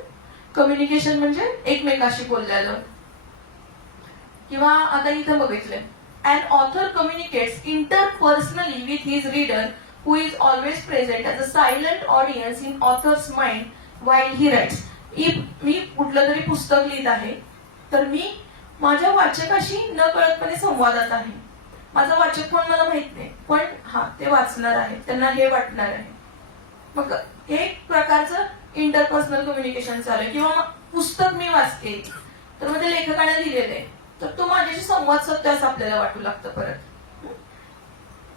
कम्युनिकेशन म्हणजे एकमेकाशी बोललेलं. किंवा आता इथं बघितलंय, an author communicates interpersonally with his reader who is always present as a silent audience in author's mind while he writes. मी कुठलं तरी पुस्तक लिहित आहे, तर मी माझ्या वाचकाशी न कळतपणे संवादात आहे. माझा वाचक कोण मला माहित नाही, पण ते वाचणार आहे, त्यांना हे वाटणार आहे. मग हे एक प्रकारचं इंटरपर्सनल कम्युनिकेशन चालू आहे. किंवा पुस्तक मी वाचते, तर मग ते लेखकाने लिहिलेलं आहे, तर तो माझ्याशी संवाद साधतोय असं आपल्याला वाटू लागतं परत.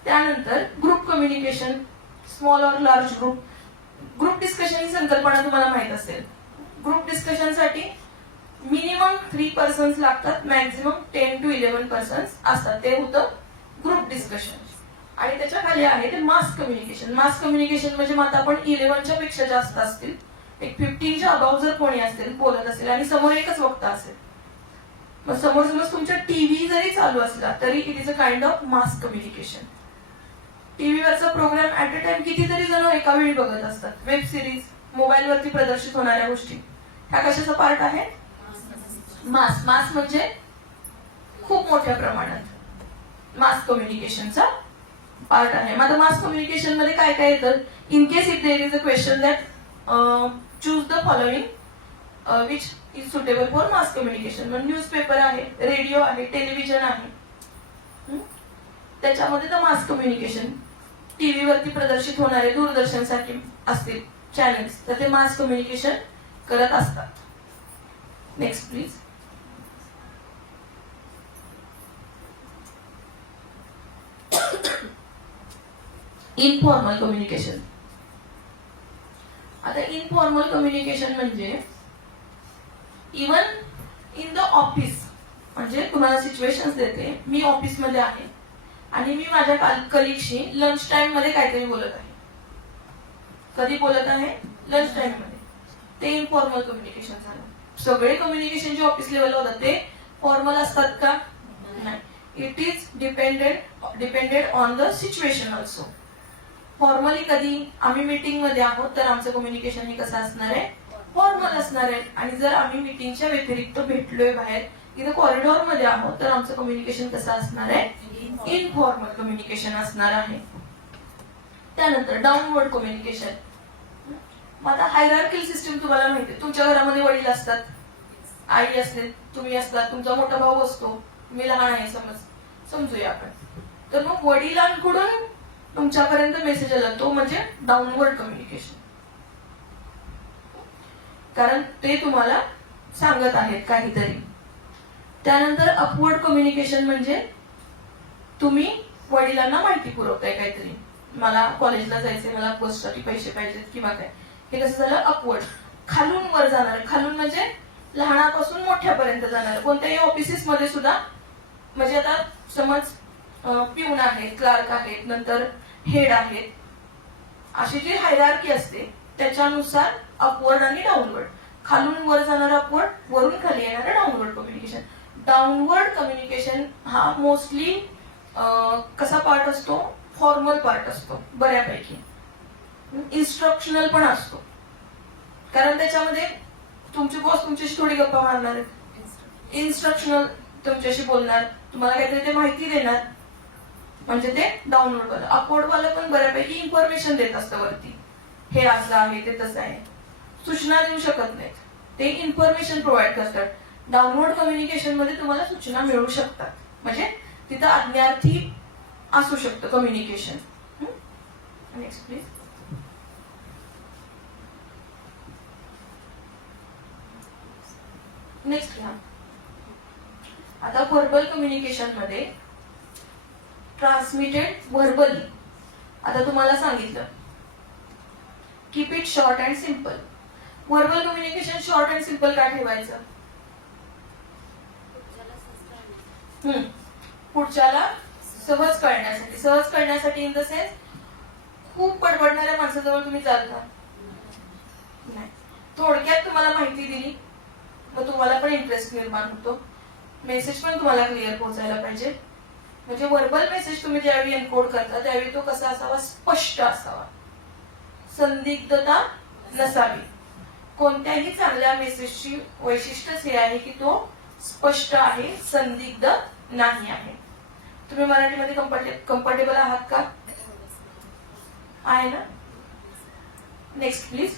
त्यानंतर group communication, small or large group. Group discussion ही संकल्पना तुम्हाला माहित असेल. ग्रुप डिस्कशन साठी मिनिमम 3 पर्सन्स लागतात, मॅक्झिमम 10 to 11 पर्सन्स असतात. ते होतं ग्रुप डिस्कशन. आणि त्याच्या खाली आहे ते मास कम्युनिकेशन. मास कम्युनिकेशन म्हणजे मग आपण 11च्या पेक्षा जास्त असतील, एक 15च्या अबाव जर कोणी असेल बोलत असेल आणि समोर एकच वक्ता असेल, मग समोर समज तुमच्या टीव्ही जरी चालू असला तरी it is a kind of mass communication. टीव्हीवरचा प्रोग्राम ऍट अ टाइम कितीतरी जण एका वेळी बघत असतात. वेब सिरीज, मोबाईलवरती प्रदर्शित होणाऱ्या गोष्टी, ह्या कशाचा पार्ट आहे? मास. मास म्हणजे खूप मोठ्या प्रमाणात मास कम्युनिकेशनचा पार्ट आहे. मग मास कम्युनिकेशन मध्ये काय काय येतं? In case if there is a question that choose the following which is suitable for mass communication. मग न्यूजपेपर आहे, रेडिओ आहे, टेलिव्हिजन आहे, त्याच्यामध्ये तर मास कम्युनिकेशन. टीव्हीवरती प्रदर्शित होणारे दूरदर्शन सारखे असतील चॅनल्स, तर ते मास कम्युनिकेशन करत असतात. Next please. Informal communication. आता इनफॉर्मल कम्युनिकेशन म्हणजे इवन इन द ऑफिस. म्हणजे तुम्हाला सिच्युएशन्स देते, मी ऑफिस मध्ये आहे आणि मी माझ्या कलिगशी लंच टाइम मध्ये काहीतरी बोलत आहे. कधी बोलत आहे? लंच टाइम मध्ये. ते इनफॉर्मल कम्युनिकेशन झालं. सगळे कम्युनिकेशन जे ऑफिस लेवलला होतात ते फॉर्मल असतात का? नाही. It is depended on the situation also. Formally कधी आम्ही मीटिंग मध्ये आहोत तर आमचं कम्युनिकेशन हे कसं असणार आहे? फॉर्मल असणार आहे. आणि जर आम्ही मीटिंगच्या व्यतिरिक्त भेटलोय बाहेर, इथं कॉरिडॉर मध्ये आहोत, तर आमचं कम्युनिकेशन कसं असणार आहे? इनफॉर्मल कम्युनिकेशन असणार आहे. त्यानंतर डाऊनवर्ड कम्युनिकेशन. मग आता हायरार्किकल सिस्टम तुम्हाला माहिती आहे. तुमच्या घरामध्ये वडील असतात, आई असते, तुम्ही असतात, तुमचा मोठा भाऊ असतो, मी लहान आहे समजूया आपण. तर मग वडिलांकडून तुमच्यापर्यंत मेसेज आला, तो म्हणजे डाऊनवर्ड कम्युनिकेशन. कारण ते तुम्हाला सांगत आहेत काहीतरी. त्यानंतर अपवर्ड कम्युनिकेशन म्हणजे तुम्ही वडिलांना माहिती पुरवताय काहीतरी, मला कॉलेजला जायचंय, मला बससाठी पैसे पाहिजेत किंवा काय. हे कसं झालं? अपवर्ड. खालून वर जाणार. खालून म्हणजे लहानापासून मोठ्यापर्यंत जाणार. कोणत्याही ऑफिसेस मध्ये सुद्धा, म्हणजे आता समज पिऊन आहेत, क्लार्क आहेत, नंतर हेड आहेत, अशी जी हायरार्की असते त्याच्यानुसार अपवर्ड आणि डाऊनवर्ड. खालून वर जाणार अपवर्ड, वरून खाली येणार डाऊनवर्ड कम्युनिकेशन. डाऊनवर्ड कम्युनिकेशन हा मोस्टली कसा पार्ट असतो? फॉर्मल पार्ट असतो बऱ्यापैकी. इन्स्ट्रक्शनल पण असतो, कारण त्याच्यामध्ये तुमचे बॉस तुमच्याशी थोडी गप्पा मारणार आहेत. इन्स्ट्रक्शनल तुमच्याशी बोलणार, तुम्हाला काहीतरी ते माहिती देणार, म्हणजे ते डाऊनवर्ड वाला. अपवर्ड वाला पण बऱ्यापैकी इन्फॉर्मेशन देत असतं वरती, हे असं आहे, ते तसं आहे, सूचना देऊ शकत नाहीत, ते इन्फॉर्मेशन प्रोव्हाइड करतात. डाऊनवर्ड कम्युनिकेशन मध्ये तुम्हाला सूचना मिळू शकतात, म्हणजे तिथं आज्ञार्थी असू शकतं कम्युनिकेशन. Next please. नेक्स्ट घ्या. आता व्हर्बल कम्युनिकेशन मध्ये ट्रान्समिटेड व्हर्बली. आता तुम्हाला सांगितलं keep it short and simple. Verbal communication short and simple का ठेवायचं? पुढच्याला सहज कळण्यासाठी इन द सेन्स खूप बडबडणाऱ्या माणसाजवळ तुम्ही जाल का? नाही. थोडक्यात तुम्हाला माहिती दिली, मग तुम्हाला पण इंटरेस्ट निर्माण होतो. मेसेज पण तुम्हाला क्लिअर पोहोचायला पाहिजे. म्हणजे व्हर्बल मेसेज तुम्ही ज्यावेळी एन्कोड करता त्यावेळी तो कसा असावा? स्पष्ट असावा, संदिग्धता नसावी. कोणत्याही चांगल्या मेसेजची वैशिष्ट्यच हे आहे की तो स्पष्ट आहे, संदिग्ध नाही आहे. तुम्ही मराठीमध्ये कम्फर्टेबल आहात का? आहे ना? Next please.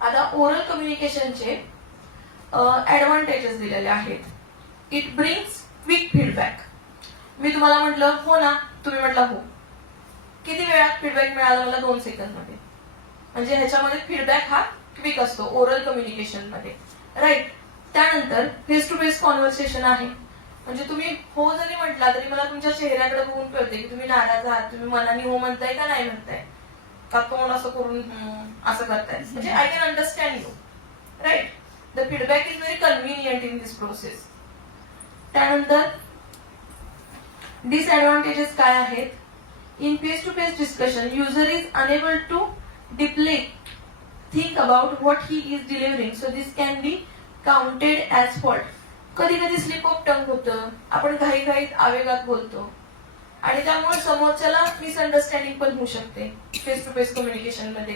आता ओरल कम्युनिकेशनचे ऍडव्हान्टेजेस दिलेले आहेत. It brings quick feedback. मी तुम्हाला म्हटलं हो ना, तुम्ही म्हटलं हो. किती वेळात फीडबॅक मिळाला? मला 2 सेकंद मध्ये. म्हणजे ह्याच्यामध्ये फीडबॅक हा क्विक असतो ओरल कम्युनिकेशन मध्ये, राईट. त्यानंतर फेस टू फेस कॉन्व्हर्सेशन आहे. म्हणजे तुम्ही हो जरी म्हटला तरी मला तुमच्या चेहऱ्याकडे बघून कळते की तुम्ही नाराज आहात, तुम्ही मनाने हो म्हणताय का नाही म्हणताय, का तोंड असं करून असं करताय. म्हणजे I can understand you, right. The feedback is very convenient in this process. त्यानंतर डिसएडव्हान्टेजेस काय आहेत? In face to face discussion user is unable to deeply think about what he is delivering, so this can be counted as fault. कधी कधी slip of tongue होतं, आपण घाईघाईत आवेगात बोलतो आणि त्यामुळे समोरच्याला मिसअंडरस्टँडिंग पण होऊ शकते. फेस टू फेस कम्युनिकेशन मध्ये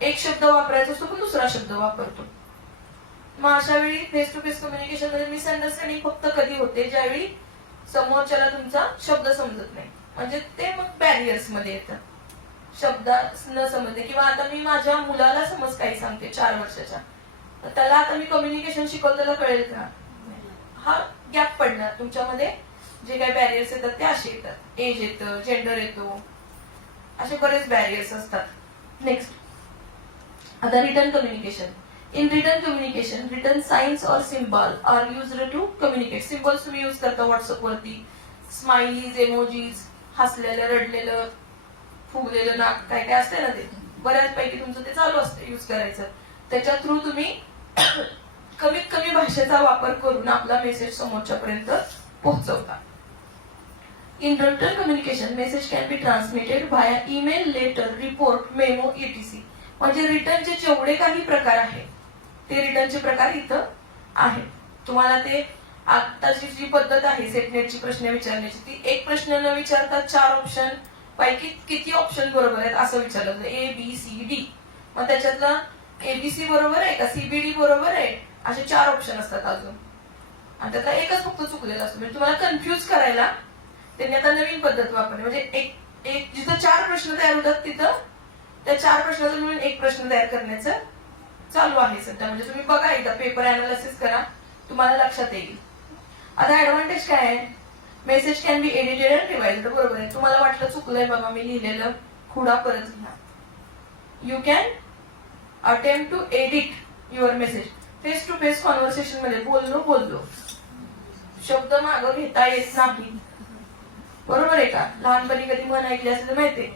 एक शब्द वापरायचा असतो पण दुसरा शब्द वापरतो. मग अशा वेळी फेस टू फेस कम्युनिकेशन मध्ये मिसअंडरस्टँडिंग फक्त कधी होते? ज्यावेळी समोरच्याला तुमचा शब्द समजत नाही. म्हणजे ते मग बॅरियर्स मध्ये येतं, शब्द न समजते. किंवा आता मी माझ्या मुलाला समज काही सांगते 4 वर्षाच्या, त्याला आता मी कम्युनिकेशन शिकवलं, त्याला कळेल का? हा गॅप पडणार तुमच्यामध्ये. जे काही बॅरियर्स येतात ते असे येतात. एज येतं, जेंडर येतो, असे बरेच बॅरियर्स असतात. नेक्स्ट. आता written communication. In written communication written signs और symbol are used to communicate. Symbols तुम्ही युज करता व्हॉट्सअप वरती, स्माइलीज, इमोजीज, हसलेलं, रडलेलं, फुगलेलं नाक, काय काय असते ना, ते बऱ्याचपैकी तुमचं ते चालू असतं युज करायचं. त्याच्या थ्रू तुम्ही कमीत कमी भाषेचा वापर करून आपला मेसेज समोरच्यापर्यंत पोहोचवता. In written communication message can be transmitted via email, letter, report, memo, etc. म्हणजे रिटर्नचे जेवढे काही प्रकार आहेत ते रिटर्नचे प्रकार इथं आहेत. तुम्हाला ते आताची जी पद्धत आहे सेटनेटची प्रश्न विचारण्याची, ती एक प्रश्न न विचारता 4 ऑप्शन पैकी किती ऑप्शन बरोबर आहेत असं विचारलं जातं. ABCD. मग त्याच्यातला ABC बरोबर आहे का, CBD बरोबर आहे, असे 4 ऑप्शन असतात अजून, आणि त्यातला एकच फक्त चुकलेला असतो. म्हणजे तुम्हाला कन्फ्युज करायला त्यांनी आता नवीन पद्धत वापरली. म्हणजे एक जिथं 4 प्रश्न तयार होतात तिथं त्या 4 प्रश्नाचं मिळून एक प्रश्न तयार करण्याचं चालू आहे सध्या. म्हणजे तुम्ही बघा, एकदा पेपर अनालिसिस करा, तुम्हाला लक्षात येईल. आता ऍडव्हान्टेज काय आहे? Message can B edited and revised. बरोबर आहे. तुम्हाला वाटलं चुकलंय बाबा मी लिहिलेलं, खुडा परत लिहा. You can attempt to edit your message. Face to face conversation मध्ये बोललो शब्द मागं घेता येत नाही. बरोबर आहे का? लहानपणी कधी म्हण ऐकली असेल तर माहितीये,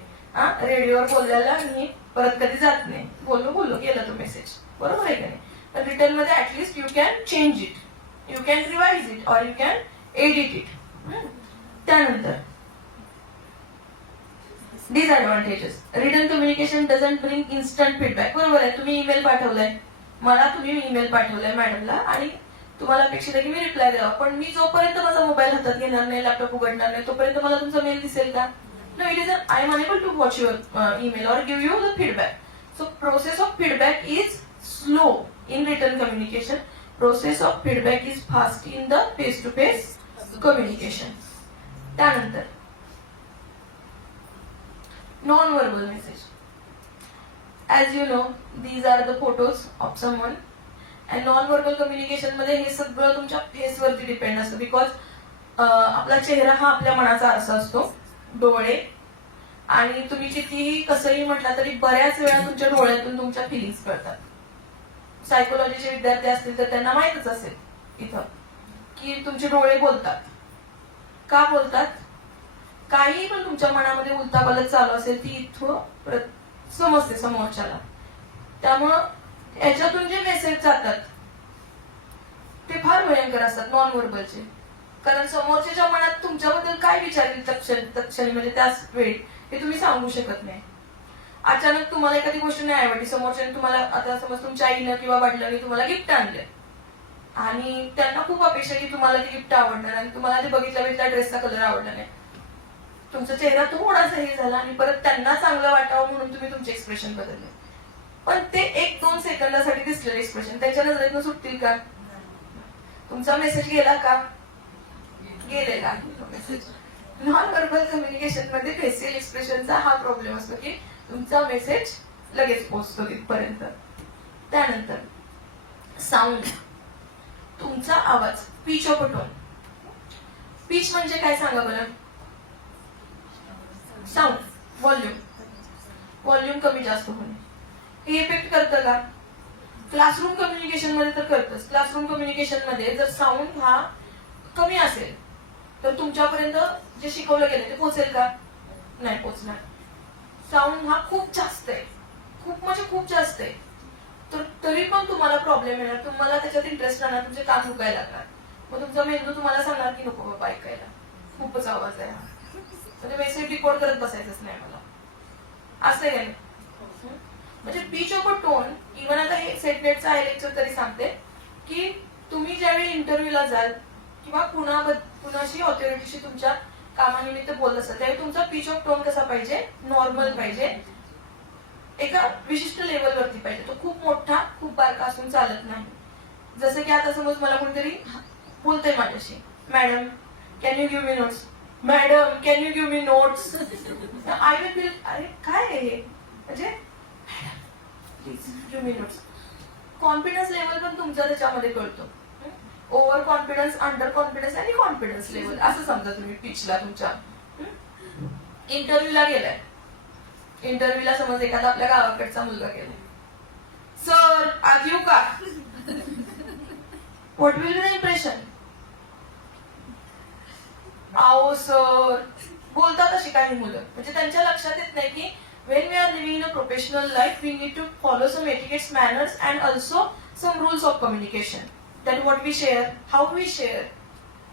रेडिओवर बोलल्याला आणि परत कधी जात नाही. बोललो गेला तो मेसेज. बरोबर आहे का नाही? पण रिटर्न मध्ये at least you can change it, you can revise it और यू कॅन एडिट इट. त्यानंतर disadvantages. Return communication doesn't bring instant feedback. बरोबर आहे. तुम्ही ईमेल पाठवलाय, मला तुम्ही ईमेल पाठवलाय मॅडमला, आणि तुम्हाला अपेक्षित आहे की मी रिप्लाय द्यावा. पण मी जोपर्यंत माझा मोबाईल हातात घेणार नाही, लॅपटॉप उघडणार नाही, तोपर्यंत मला तुमचा मेल दिसेल का? No, it is I am unable to watch your email or give you the feedback. So process of feedback is slow in written communication. Process of feedback is fast in the face-to-face communication. त्यानंतर non-verbal message. As you know, these are the photos of someone. And non-verbal communication मध्ये हे सगळं तुमच्या face वरती depend असतं. Because आपला चेहरा हा आपल्या मनाचा आरसा असतो. डोळे, आणि तुम्ही कितीही कसंही म्हटलं तरी बऱ्याच वेळा तुमच्या डोळ्यातून तुमच्या फिलिंग्स कळतात. सायकोलॉजीचे विद्यार्थी असतील तर त्यांना माहितच असेल इथं की तुमचे डोळे बोलतात. का बोलतात? काही पण तुमच्या मनामध्ये उलतापालत चालू असेल ती इथं समजते समोरच्याला. त्यामुळं याच्यातून जे मेसेज जातात ते फार भयंकर असतात नॉन व्हर्बलचे. कारण समोरच्याच्या मनात तुमच्याबद्दल काय विचारेल तत्क्षणी म्हणजे त्याच वेळी हे तुम्ही सांगू शकत नाही. अचानक तुम्हाला एखादी गोष्ट नाही आवडली, समोरच्याने तुम्हाला, आता समज तुमच्या आईनं किंवा वडिलांनी तुम्हाला गिफ्ट आणले आणि त्यांना खूप अपेक्षा की तुम्हाला ते गिफ्ट आवडणार आणि तुम्हाला ते बघितल्या ड्रेसचा कलर आवडला नाही, तुमचा चेहरा थोडासा हे झाला आणि परत त्यांना चांगलं वाटावं म्हणून तुम्ही तुमचे एक्सप्रेशन बदलले. पण ते 1-2 सेकंदासाठी दिसलेले एक्सप्रेशन त्यांच्या नजरेतून सुटतील का? तुमचा मेसेज गेला का? गेलेला मेसेज. नॉन व्हर्बल कम्युनिकेशन मध्ये फेशियल एक्सप्रेशनचा हा प्रॉब्लेम असतो की तुमचा मेसेज लगेच पोहोचतो तिथपर्यंत. त्यानंतर साऊंड, तुमचा आवाज, पिच ऑफ टोन. पिच म्हणजे काय सांगा बरं? साऊंड, व्हॉल्यूम कमी जास्त होणे. हे इफेक्ट करतं का? क्लासरूम कम्युनिकेशन मध्ये तर करतच. क्लासरूम कम्युनिकेशन मध्ये जर साऊंड हा कमी असेल तर तुमच्यापर्यंत जे शिकवलं गेलं ते पोहोचेल का? नाही पोहोचणार. साऊंड हा खूप जास्त आहे, खूप म्हणजे खूप जास्त आहे, तर तरी पण तुम्हाला प्रॉब्लेम येणार, तुम्हाला त्याच्यात इंटरेस्ट राहणार, तुमचे कान दुखायला लागणार. मग तुमचा मेंदू तुम्हाला सांगणार की नको बाबा ऐकायला, खूपच आवाज आहे हा, म्हणजे मेसेज डिकोड करत बसायचंच नाही मला. असं आहे. म्हणजे pitch of a tone, even आता हे सेटनेटचं आहे लेक्चर तरी सांगते की तुम्ही ज्यावेळी इंटरव्ह्यूला जाल किंवा कुणाशी ऑथॉरिटीशी तुमच्या कामानिमित्त बोलत असाल त्यावेळी तुमचा पिच ऑफ टोन कसा पाहिजे? नॉर्मल पाहिजे, एका विशिष्ट लेवलवरती पाहिजे. तो खूप मोठा खूप बारका असून चालत नाही. जसं की आता समज मला कोणीतरी बोलतंय माझ्याशी, madam can you give me notes, madam can you give me notes, I will feel अरे काय आहे हे, म्हणजे please give me notes. Confidence level पण तुमचा त्याच्यामध्ये कळतो. ओव्हर कॉन्फिडन्स, अंडर कॉन्फिडन्स आणि कॉन्फिडन्स लेवल असं समजा तुम्ही पिचला तुमच्या. इंटरव्ह्यूला गेलाय, इंटरव्ह्यूला समज एखादा आपल्या गावाकडचा मुलगा गेलाय, सर आज येऊ का? What will be the impression? आओ सर बोलतात अशी काही मुलं, म्हणजे त्यांच्या लक्षात येत नाही की when we are living in a professional life we need to follow some etiquette, manners and also some rules of communication, that what we share, how we share,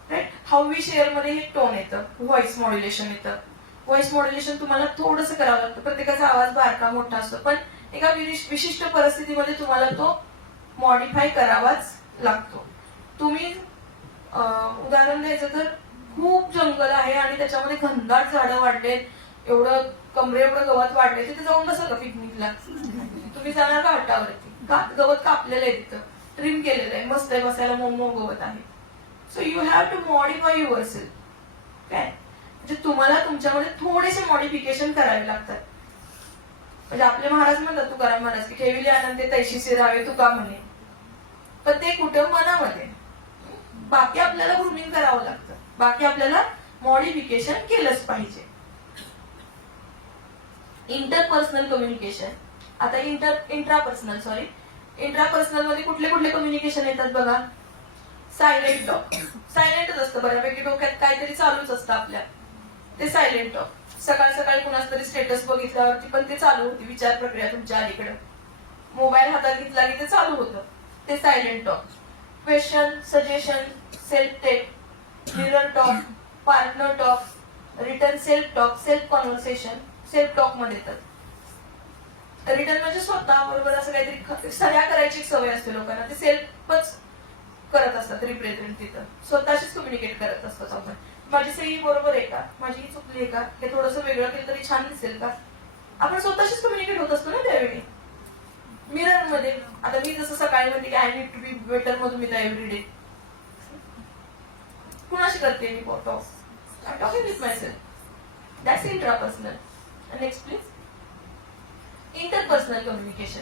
right? how we share मध्ये हे tone येतं, voice modulation येतं. Voice modulation तुम्हाला थोडंसं करावं लागतं, प्रत्येकाचा आवाज बारका मोठा असतो, पण एका विशिष्ट परिस्थितीमध्ये तुम्हाला तो मॉडिफाय करावाच लागतो. तुम्ही उदाहरण द्यायचं तर खूप जंगल आहे आणि त्याच्यामध्ये घनदाट झाडं वाढलेत, एवढं कमरे एवढं गवत वाढले, तिथे जाऊन कसं का पिकनिकला तुम्ही जाणार का? हट्टावरती का? गवत कापलेलं आहे, तिथं ट्रिम केलेलं आहे, मस्त आहे, बसायला मोमो गवत आहे. So you have to modify your self. काय म्हणजे तुम्हाला तुमच्यामध्ये थोडेसे मॉडिफिकेशन करावे लागतात. म्हणजे आपले महाराज म्हणतात, तुकाराम महाराज की ठेविले आनंदे तैशीचे राहावे तुका म्हणे, पण ते कुठं? मनामध्ये. बाकी आपल्याला ग्रूमिंग करावं लागतं, बाकी आपल्याला मॉडिफिकेशन केलंच पाहिजे. Interpersonal communication. आता इंट्रापर्सनल मध्ये कुठले कुठले कम्युनिकेशन येतात बघा? सायलेंट टॉक, सायलेंटच असतं बऱ्यापैकी, डोक्यात काहीतरी चालूच असतं आपल्या, ते सायलेंट टॉक. सकाळ सकाळी कुणाच तरी स्टेटस बघितल्यावरती पण ते चालू होती विचार प्रक्रिया तुमच्या अलीकडे, मोबाईल हातात घेतला की ते चालू होतं, ते silent talk. Question, suggestion, self take, mirror talk, partner talk, written self talk, self conversation, self talk मध्ये येतात. रिटर्न म्हणजे स्वतः बरोबर असं काहीतरी सह्या करायची सवय असते लोकांना, ते सेल्फच करत असतात रिप्रेझेंट, तिथं स्वतःशीच कम्युनिकेट करत असतात. आपण माझी सही बरोबर आहे का, माझी चुकली आहे का, हे थोडंसं वेगळं केलं तरी छान दिसेल का, आपण स्वतःशीच कम्युनिकेट होत असतो ना त्यावेळी. मिरर मध्ये आता मी जसं सकाळी म्हणते की I need to be better मधून मी एव्हरी डे, कुणाशी करते मी talk? I talking with my self. That's intrapersonal. Next please. Interpersonal communication.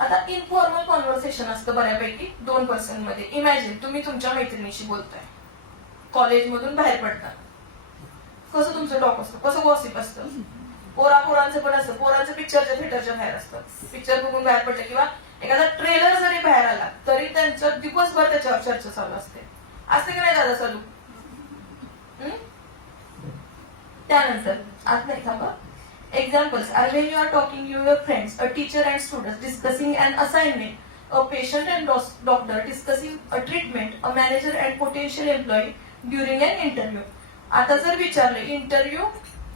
आता इनफॉर्मल कॉन्व्हर्सेशन असतं बऱ्यापैकी 2 पर्सन मध्ये. इमॅजिन तुम्ही तुमच्या मैत्रिणीशी बोलताय, कॉलेजमधून बाहेर पडता, कसं तुमचं टॉक असतं, कसं गॉसिप असतं. पोरांचं पण असतं, पोरांचं पिक्चरच्या थिएटरच्या बाहेर असतं, पिक्चर बघून बाहेर पडलं किंवा एखादा ट्रेलर जरी बाहेर आला तरी त्यांचं दिवसभर त्याच्यावर चर्चा चालू असते. असते की नाही दादा चालू? त्यानंतर आज नाही थांबा. Examples are when you are talking to your friends, a teacher and students discussing an assignment. a patient and doctor discussing a treatment, a manager and potential employee during an interview. आता जर विचारले interview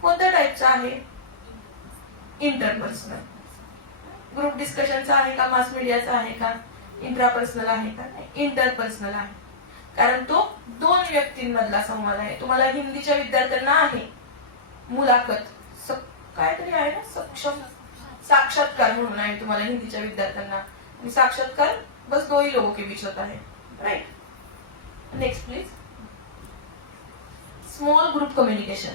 कोणत्या टाईपचा आहे, interpersonal. Group डिस्कशनचा आहे का, मास मीडियाचा आहे का, इंट्रापर्सनल आहे का, इंटरपर्सनल आहे. कारण तो दोन व्यक्तींमधला संवाद आहे. तुम्हाला हिंदीच्या विद्यार्थ्यांना आहे मुलाखत, काहीतरी आहे ना, सक्षम साक्षात्कार म्हणून आहे तुम्हाला हिंदीच्या विद्यार्थ्यांना. आणि साक्षात्कार बस दो ही लोगों के बीच होता है, right. Next please. Small group communication.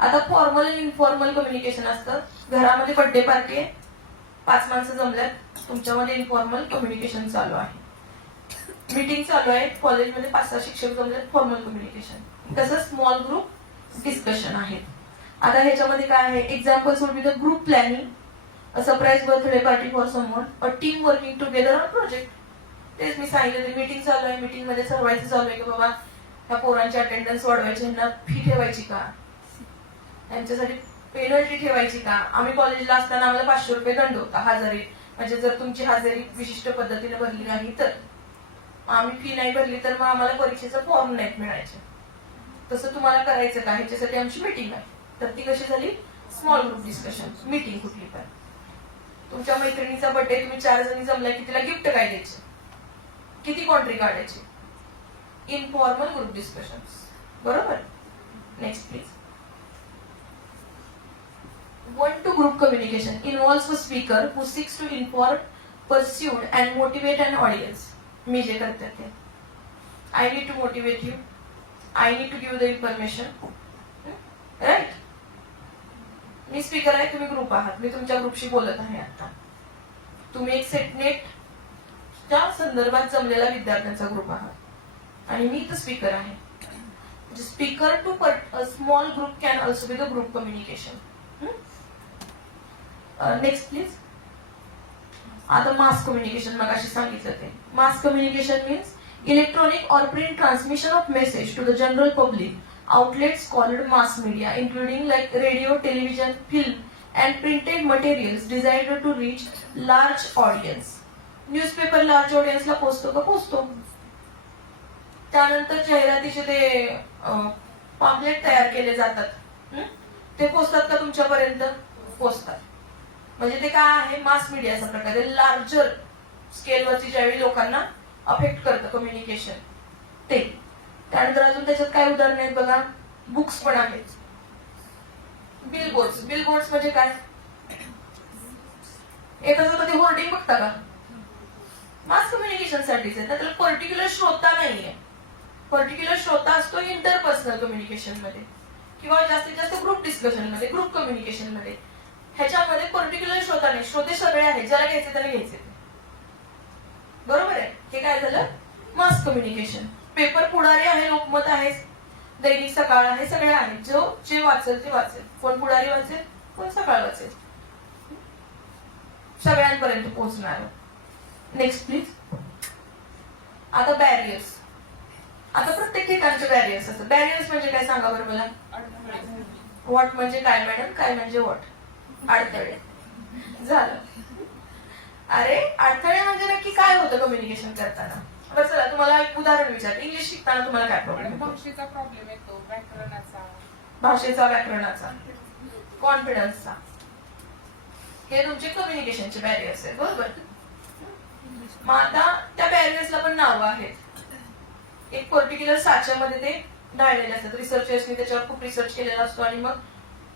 आता फॉर्मल आणि इनफॉर्मल कम्युनिकेशन असतं. घरामध्ये बर्थडे पार्टी आहे, 5 माणसं जमल्यात, तुमच्यामध्ये इनफॉर्मल कम्युनिकेशन चालू आहे. मीटिंग चालू आहे कॉलेजमध्ये, 5-6 शिक्षक जमल्यात, फॉर्मल कम्युनिकेशन. कसं स्मॉल ग्रुप डिस्कशन आहे. आता ह्याच्यामध्ये काय आहे, examples would be the group planning, a surprise birthday party for someone, a team working together on project. तेच मी सांगितलं, मीटिंग चालू आहे, मीटिंग मध्ये ठरवायचं चालू आहे की बाबा ह्या पोरांची अटेंडन्स वाढवायची, ह्यांना फी ठेवायची का, त्यांच्यासाठी पेनल्टी ठेवायची का. आम्ही कॉलेजला असताना आम्हाला 500 रुपये दंड होता हजेरी, म्हणजे जर तुमची हजेरी विशिष्ट पद्धतीने भरली नाही तर. आम्ही फी नाही भरली तर मग आम्हाला परीक्षेचा फॉर्म नाही मिळायचे. तसं तुम्हाला करायचं का, ह्याच्यासाठी आमची मीटिंग आहे. तर ती कशी झाली, स्मॉल ग्रुप डिस्कशन. मीटिंग कुठली पण, तुमच्या मैत्रिणीचा बर्थडे, तुम्ही 4 जणी जमलाय की तिला गिफ्ट काय द्यायचे, किती कॉन्ट्री काढायची, इनफॉर्मल ग्रुप डिस्कशन. बरोबर. Next please. 1-to group communication involves a speaker who seeks to inform, pursue and motivate an audience. मी जे करते ते, I need to motivate you, I need to give the information, right? Me speaker आहे, तुम्ही group आहात, मी तुमच्या ग्रुपशी बोलत आहे आता. तुम्ही एक सेटनेटच्या संदर्भात जमलेला विद्यार्थ्यांचा ग्रुप आहात आणि मी तर स्पीकर आहे. Speaker to small group can also be the group communication. Next please. आता मास कम्युनिकेशन मग अशी सांगितलं ते. Mass communication means electronic or print transmission of message to the general public outlets called mass media, including like radio, television, film and printed materials designed to reach large audience. Newspaper large ऑडियन्सला पोहोचतो का, पोहोचतो. त्यानंतर जाहिरातीचे ते pamphlet तयार केले जातात, ते पोहोचतात का तुमच्यापर्यंत, पोहोचतात. म्हणजे ते काय आहे, मास मीडियाचा प्रकार आहे. लार्जर स्केलवरती ज्यावेळी लोकांना अफेक्ट करतं कम्युनिकेशन ते. त्यानंतर अजून त्याच्यात काय उदाहरण आहेत बघा, बुक्स पण आहेत. बिलबोर्ड्स. बिलबोर्ड्स म्हणजे काय, एखाद्या मध्ये होर्डिंग बघता का, मास कम्युनिकेशन साठीच आहे. त्याला पर्टिक्युलर श्रोता नाहीये. पर्टिक्युलर श्रोता असतो इंटरपर्सनल कम्युनिकेशन मध्ये किंवा जास्तीत जास्त ग्रुप डिस्कशन मध्ये, ग्रुप कम्युनिकेशन मध्ये. ह्याच्यामध्ये पर्टिक्युलर श्रोता नाही, श्रोते सगळे आहेत, ज्याला घ्यायचे त्याला घ्यायचे. बरोबर आहे. हे काय झालं, मास कम्युनिकेशन. पेपर पुढारी आहे, लोकमत आहे, दैनिक सकाळ आहे, सगळे आहेत. जो जे वाचेल ते वाचेल. कोण पुढारी वाचेल, कोण सकाळ वाचेल, सगळ्यांपर्यंत पोहोचणार. Next please. आता बॅरियर्स. आता प्रत्येक ठिकाणचे बॅरियर्स असतात. बॅरियर्स म्हणजे काय सांगा बरं मला. व्हॉट म्हणजे काय मॅडम, काय म्हणजे व्हॉट, अडथळे. झालं. अरे अडथळे म्हणजे नक्की काय होतं कम्युनिकेशन करताना. बरं चला तुम्हाला एक उदाहरण विचार. इंग्लिश शिकताना तुम्हाला काय प्रॉब्लेम, भाषेचा प्रॉब्लेम येतो, व्याकरणाचा, भाषेचा, व्याकरणाचा, कॉन्फिडन्सचा. हे तुमचे कम्युनिकेशनचे बॅरियर्स आहेत. बरोबर. मग आता त्या बॅरियर्सला पण नावं आहेत. एक पर्टिक्युलर साच्यामध्ये ते ढाळलेले असतात. रिसर्चर्सनी त्याच्यावर खूप रिसर्च केलेला असतो आणि मग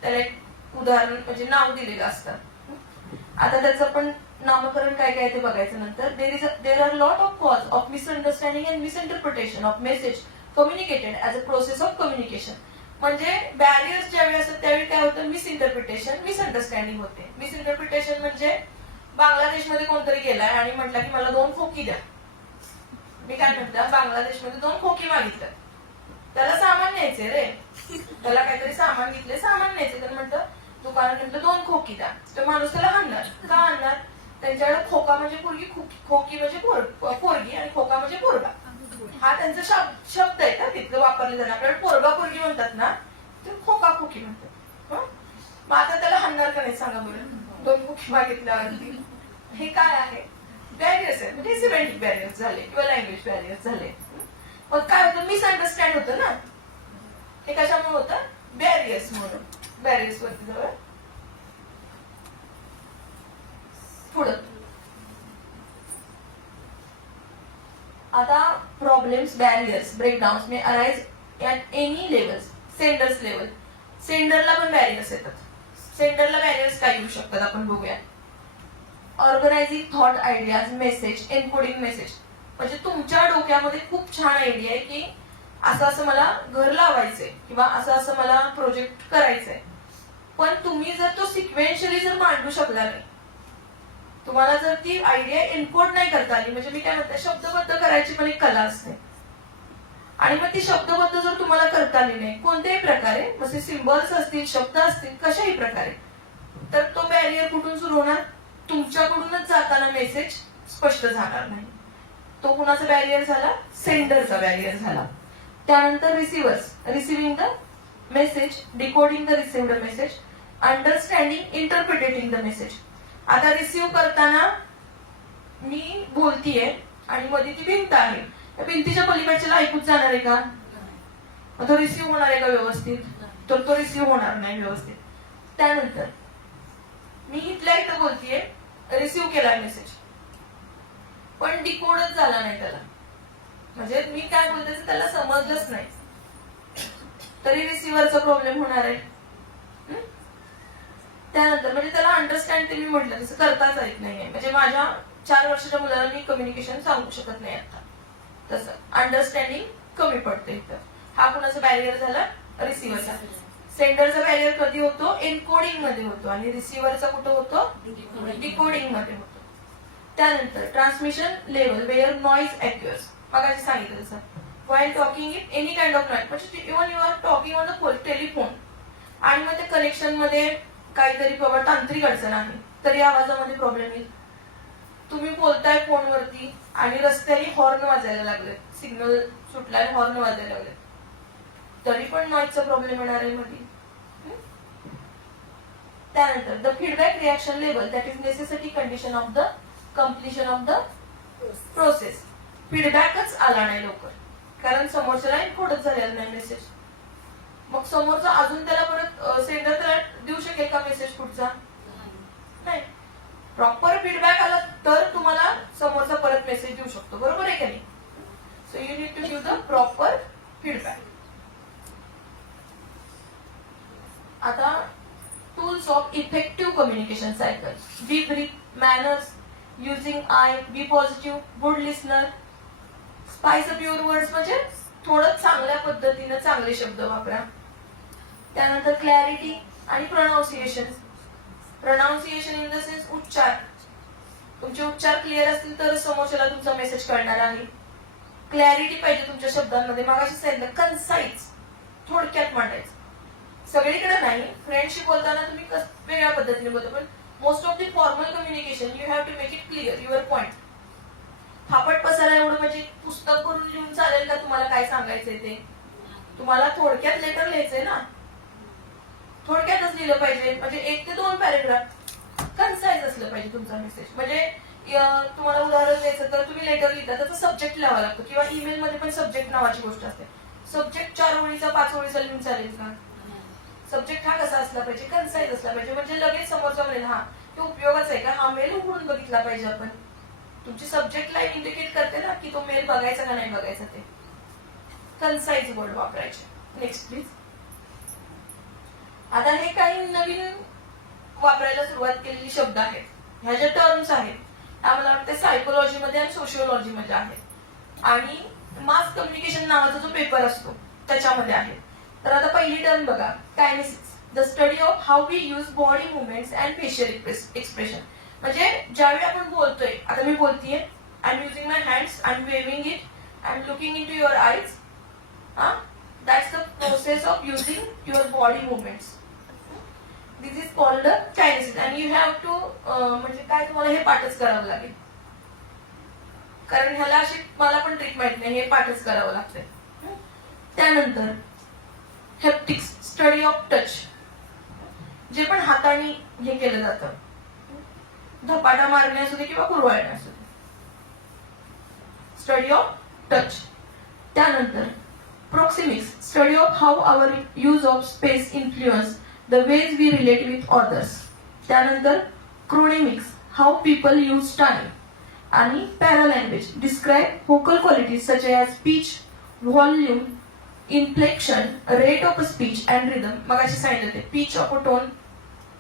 त्याला एक उदाहरण म्हणजे नाव दिलेलं असतं. आता त्याचं पण नामकरण काय काय ते बघायचं नंतर. There are lot of cause of misunderstanding and misinterpretation of message communicated as a process of communication. म्हणजे बॅरियर्स ज्यावेळी असतात त्यावेळी काय होतं, मिसइंटरप्रिटेशन, मिसअंडरस्टँडिंग होते. मिसइंटरप्रिटेशन म्हणजे बांगलादेशमध्ये कोणतरी गेलाय आणि म्हटलं की मला 2 खोकी द्या. मी काय म्हटलं, बांगलादेशमध्ये 2 खोकी मागितलं. त्याला सामान न्यायचे रे, त्याला काहीतरी सामान घेतले, सामान न्यायचे. तर म्हटलं दुकानात म्हटलं 2 खोकी द्या. तर माणूस त्याला हाणणार का, हाणणार, त्यांच्याकडे खोका म्हणजे पोरगी, खोकी म्हणजे पोरगी आणि खोका म्हणजे पोरगा. हा त्यांचा शब्द आहे का तिथलं वापरले जाणार. आपल्याकडे पोरगा पोरगी म्हणतात ना, ते खोका खोकी म्हणतात. मग आता त्याला हाणणार का नाही सांगा बरं, 2 खोकी मागितल्यावरती. हे काय आहे, बॅरियर्स आहेत, म्हणजे सिमेंटिक बॅरियर्स झाले किंवा लँग्वेज बॅरियर्स झाले. मग काय होतं, मिसअंडरस्टँड होतं ना. हे कशामुळे होतं, बॅरियर्स म्हणून. बॅरियर्स वरती जवळ पुढं. आता problems, barriers, breakdowns may arise at any levels. Sender's level, सेंडरला पण बॅरियर्स येतात. सेंडरला बॅरियर्स काय येऊ शकतात आपण बघूया. Organising thought, ideas, message, encoding message. म्हणजे तुमच्या डोक्यामध्ये खूप छान आयडिया आहे की असं असं मला घर लावायचंय किंवा असं असं मला प्रोजेक्ट करायचंय, पण तुम्ही जर तो सिक्वेन्शियली जर मांडू शकला नाही, तुम्हाला जर ती आयडिया एन्कोड नाही करता आली, म्हणजे मी काय म्हणते, शब्दबद्ध करायची पण एक कला असते, आणि मग ती शब्दबद्ध जर तुम्हाला करता आली नाही कोणत्याही प्रकारे, मग सिम्बॉल्स असतील, शब्द असतील, कशाही प्रकारे, तर तो बॅरियर कुठून सुरू होणार, तुमच्याकडूनच जाताना मेसेज स्पष्ट जाणार नाही. तो कुणाचा बॅरियर झाला, सेंडरचा बॅरियर झाला. त्यानंतर receivers, receiving the message, decoding the received message, understanding, interpreting the message. आता रिसिव्ह करताना मी बोलतीये आणि मध्ये ती भिंत आहे, त्या भिंतीच्या पलीकडच्याला ऐकूच जाणार आहे का, मग तो रिसिव्ह होणार आहे का व्यवस्थित, तर तो रिसिव्ह होणार नाही व्यवस्थित. त्यानंतर मी इथल्या इथं बोलतीये, रिसिव्ह केला मेसेज, पण डिकोडच झाला नाही त्याला, म्हणजे मी काय बोलते त्याला समजलंच नाही, तरी रिसिव्हरचा प्रॉब्लेम होणार आहे. त्यानंतर म्हणजे त्याला अंडरस्टँड, ते मी म्हटलं तसं करताच येत नाहीये, म्हणजे माझ्या 4 वर्षाच्या मुलाला मी कम्युनिकेशन सांगू शकत नाही आता, तसं अंडरस्टँडिंग कमी पडते इथं. हा कुणाचा बॅरियर झाला, रिसिव्हरचा. सेंडरचा बॅरियर कधी होतो, एन्कोडिंग मध्ये होतो, आणि रिसिव्हरचा कुठं होतो, डिकोडिंग मध्ये होतो. त्यानंतर ट्रान्समिशन लेवल वेअर नॉइज अक्युअर्स, मगाशी सांगितलं तसं, while talking it any kind of noise, म्हणजे even you are talking on the telephone, आणि मग त्या कनेक्शन मध्ये काहीतरी बाबा तांत्रिक अडचण आहे, तरी आवाजामध्ये प्रॉब्लेम येईल. तुम्ही बोलताय फोनवरती आणि रस्त्याने हॉर्न वाजायला लागले, सिग्नल सुटला, हॉर्न वाजायला लागले, तरी पण नॉइजचा प्रॉब्लेम येणार आहे मध्ये. त्यानंतर the feedback reaction level, that is necessity condition of the completion of the process. फीडबॅकच आला नाही लवकर, कारण समोरच्याला एन्कोडच झालेला नाही मेसेज. मग समोरचा अजून त्याला परत सेंडर त्याला देऊ शकेल का मेसेज पुढचा, नाही. प्रॉपर फीडबॅक आला तर तुम्हाला समोरचा परत मेसेज देऊ शकतो, बरोबर आहे का नाही. So you need to give the proper feedback. आता tools of effective communication cycle, be breath, manners, using eye, be positive, good listener, spice up your words, म्हणजे थोडं चांगल्या पद्धतीनं चांगले शब्द वापरा. त्यानंतर क्लॅरिटी आणि pronunciation. Pronunciation in the sense उच्चार, तुमचे उच्चार क्लिअर असतील तर समोरच्याला तुमचा मेसेज कळणार आहे. क्लॅरिटी पाहिजे तुमच्या शब्दांमध्ये, मागाशी सांगितलं कन्साइज, थोडक्यात मांडायचं. सगळीकडे नाही, फ्रेंडशी बोलताना तुम्ही वेगळ्या पद्धतीने बोलता, पण most of the formal communication you have to make it clear your point. फापट पसारा एवढं म्हणजे पुस्तक करून लिहून चालेल का, तुम्हाला काय सांगायचंय ते, तुम्हाला थोडक्यात लेटर लिहायचंय ना, थोडक्यातच लिहिलं पाहिजे, म्हणजे 1 ते 2 पॅरेग्राफ कन्साइज असलं पाहिजे तुमचा मेसेज. म्हणजे तुम्हाला उदाहरण द्यायचं तर तुम्ही लेटर लिहिता, त्याचा सब्जेक्ट लिहावा लागतो, किंवा ईमेल मध्ये पण सब्जेक्ट नावाची गोष्ट असते. सब्जेक्ट 4 ओळीचा 5 ओळीचा लिहून चालेल का, सब्जेक्ट हा कसा असला पाहिजे, कन्साइज असला पाहिजे, म्हणजे लगेच समोरचा म्हणेल हा तो उपयोगाचा आहे का, हा मेल उघडून बघितला पाहिजे आपण. तुमची सब्जेक्ट लाईन इंडिकेट करते ना की तो मेल बघायचा का नाही बघायचा, ते कन्साइज वर्ड वापरायचे. Next please. आता हे काही नवीन वापरायला सुरुवात केलेली शब्द आहेत, ह्या ज्या टर्म्स आहेत त्या मला वाटते सायकोलॉजी मध्ये आणि सोशिओलॉजी मध्ये आहेत, आणि मास कम्युनिकेशन नावाचा जो पेपर असतो त्याच्यामध्ये आहे. तर आता पहिली टर्म बघा, kinesics, the study of how we use body movements and facial expression. म्हणजे ज्यावेळी आपण बोलतोय, आता मी बोलतीये, I am using my hands, I am waving it, I am looking in to your eyes, that's the process of using your body movements. This is called kinesics, and you have to, म्हणजे काय तुम्हाला हे पाठच करावं लागेल, कारण ह्याला अशी मला पण ट्रिक माहित नाही, हे पाठच करावं लागतंय. त्यानंतर हेप्टिक्स, स्टडी ऑफ टच, जे पण हाताने हे केलं जातं, धपाटा मारणे असू दे किंवा कुरवाळणे असू दे, स्टडी ऑफ टच. त्यानंतर proxemics, study of how our use of space influence the ways we relate with others. त्यानंतर chronemics, how people use time. आणि paralanguage, describe vocal qualities such as pitch, volume, inflection, rate of speech and rhythm. मग असे सांगितलं ते pitch of a tone,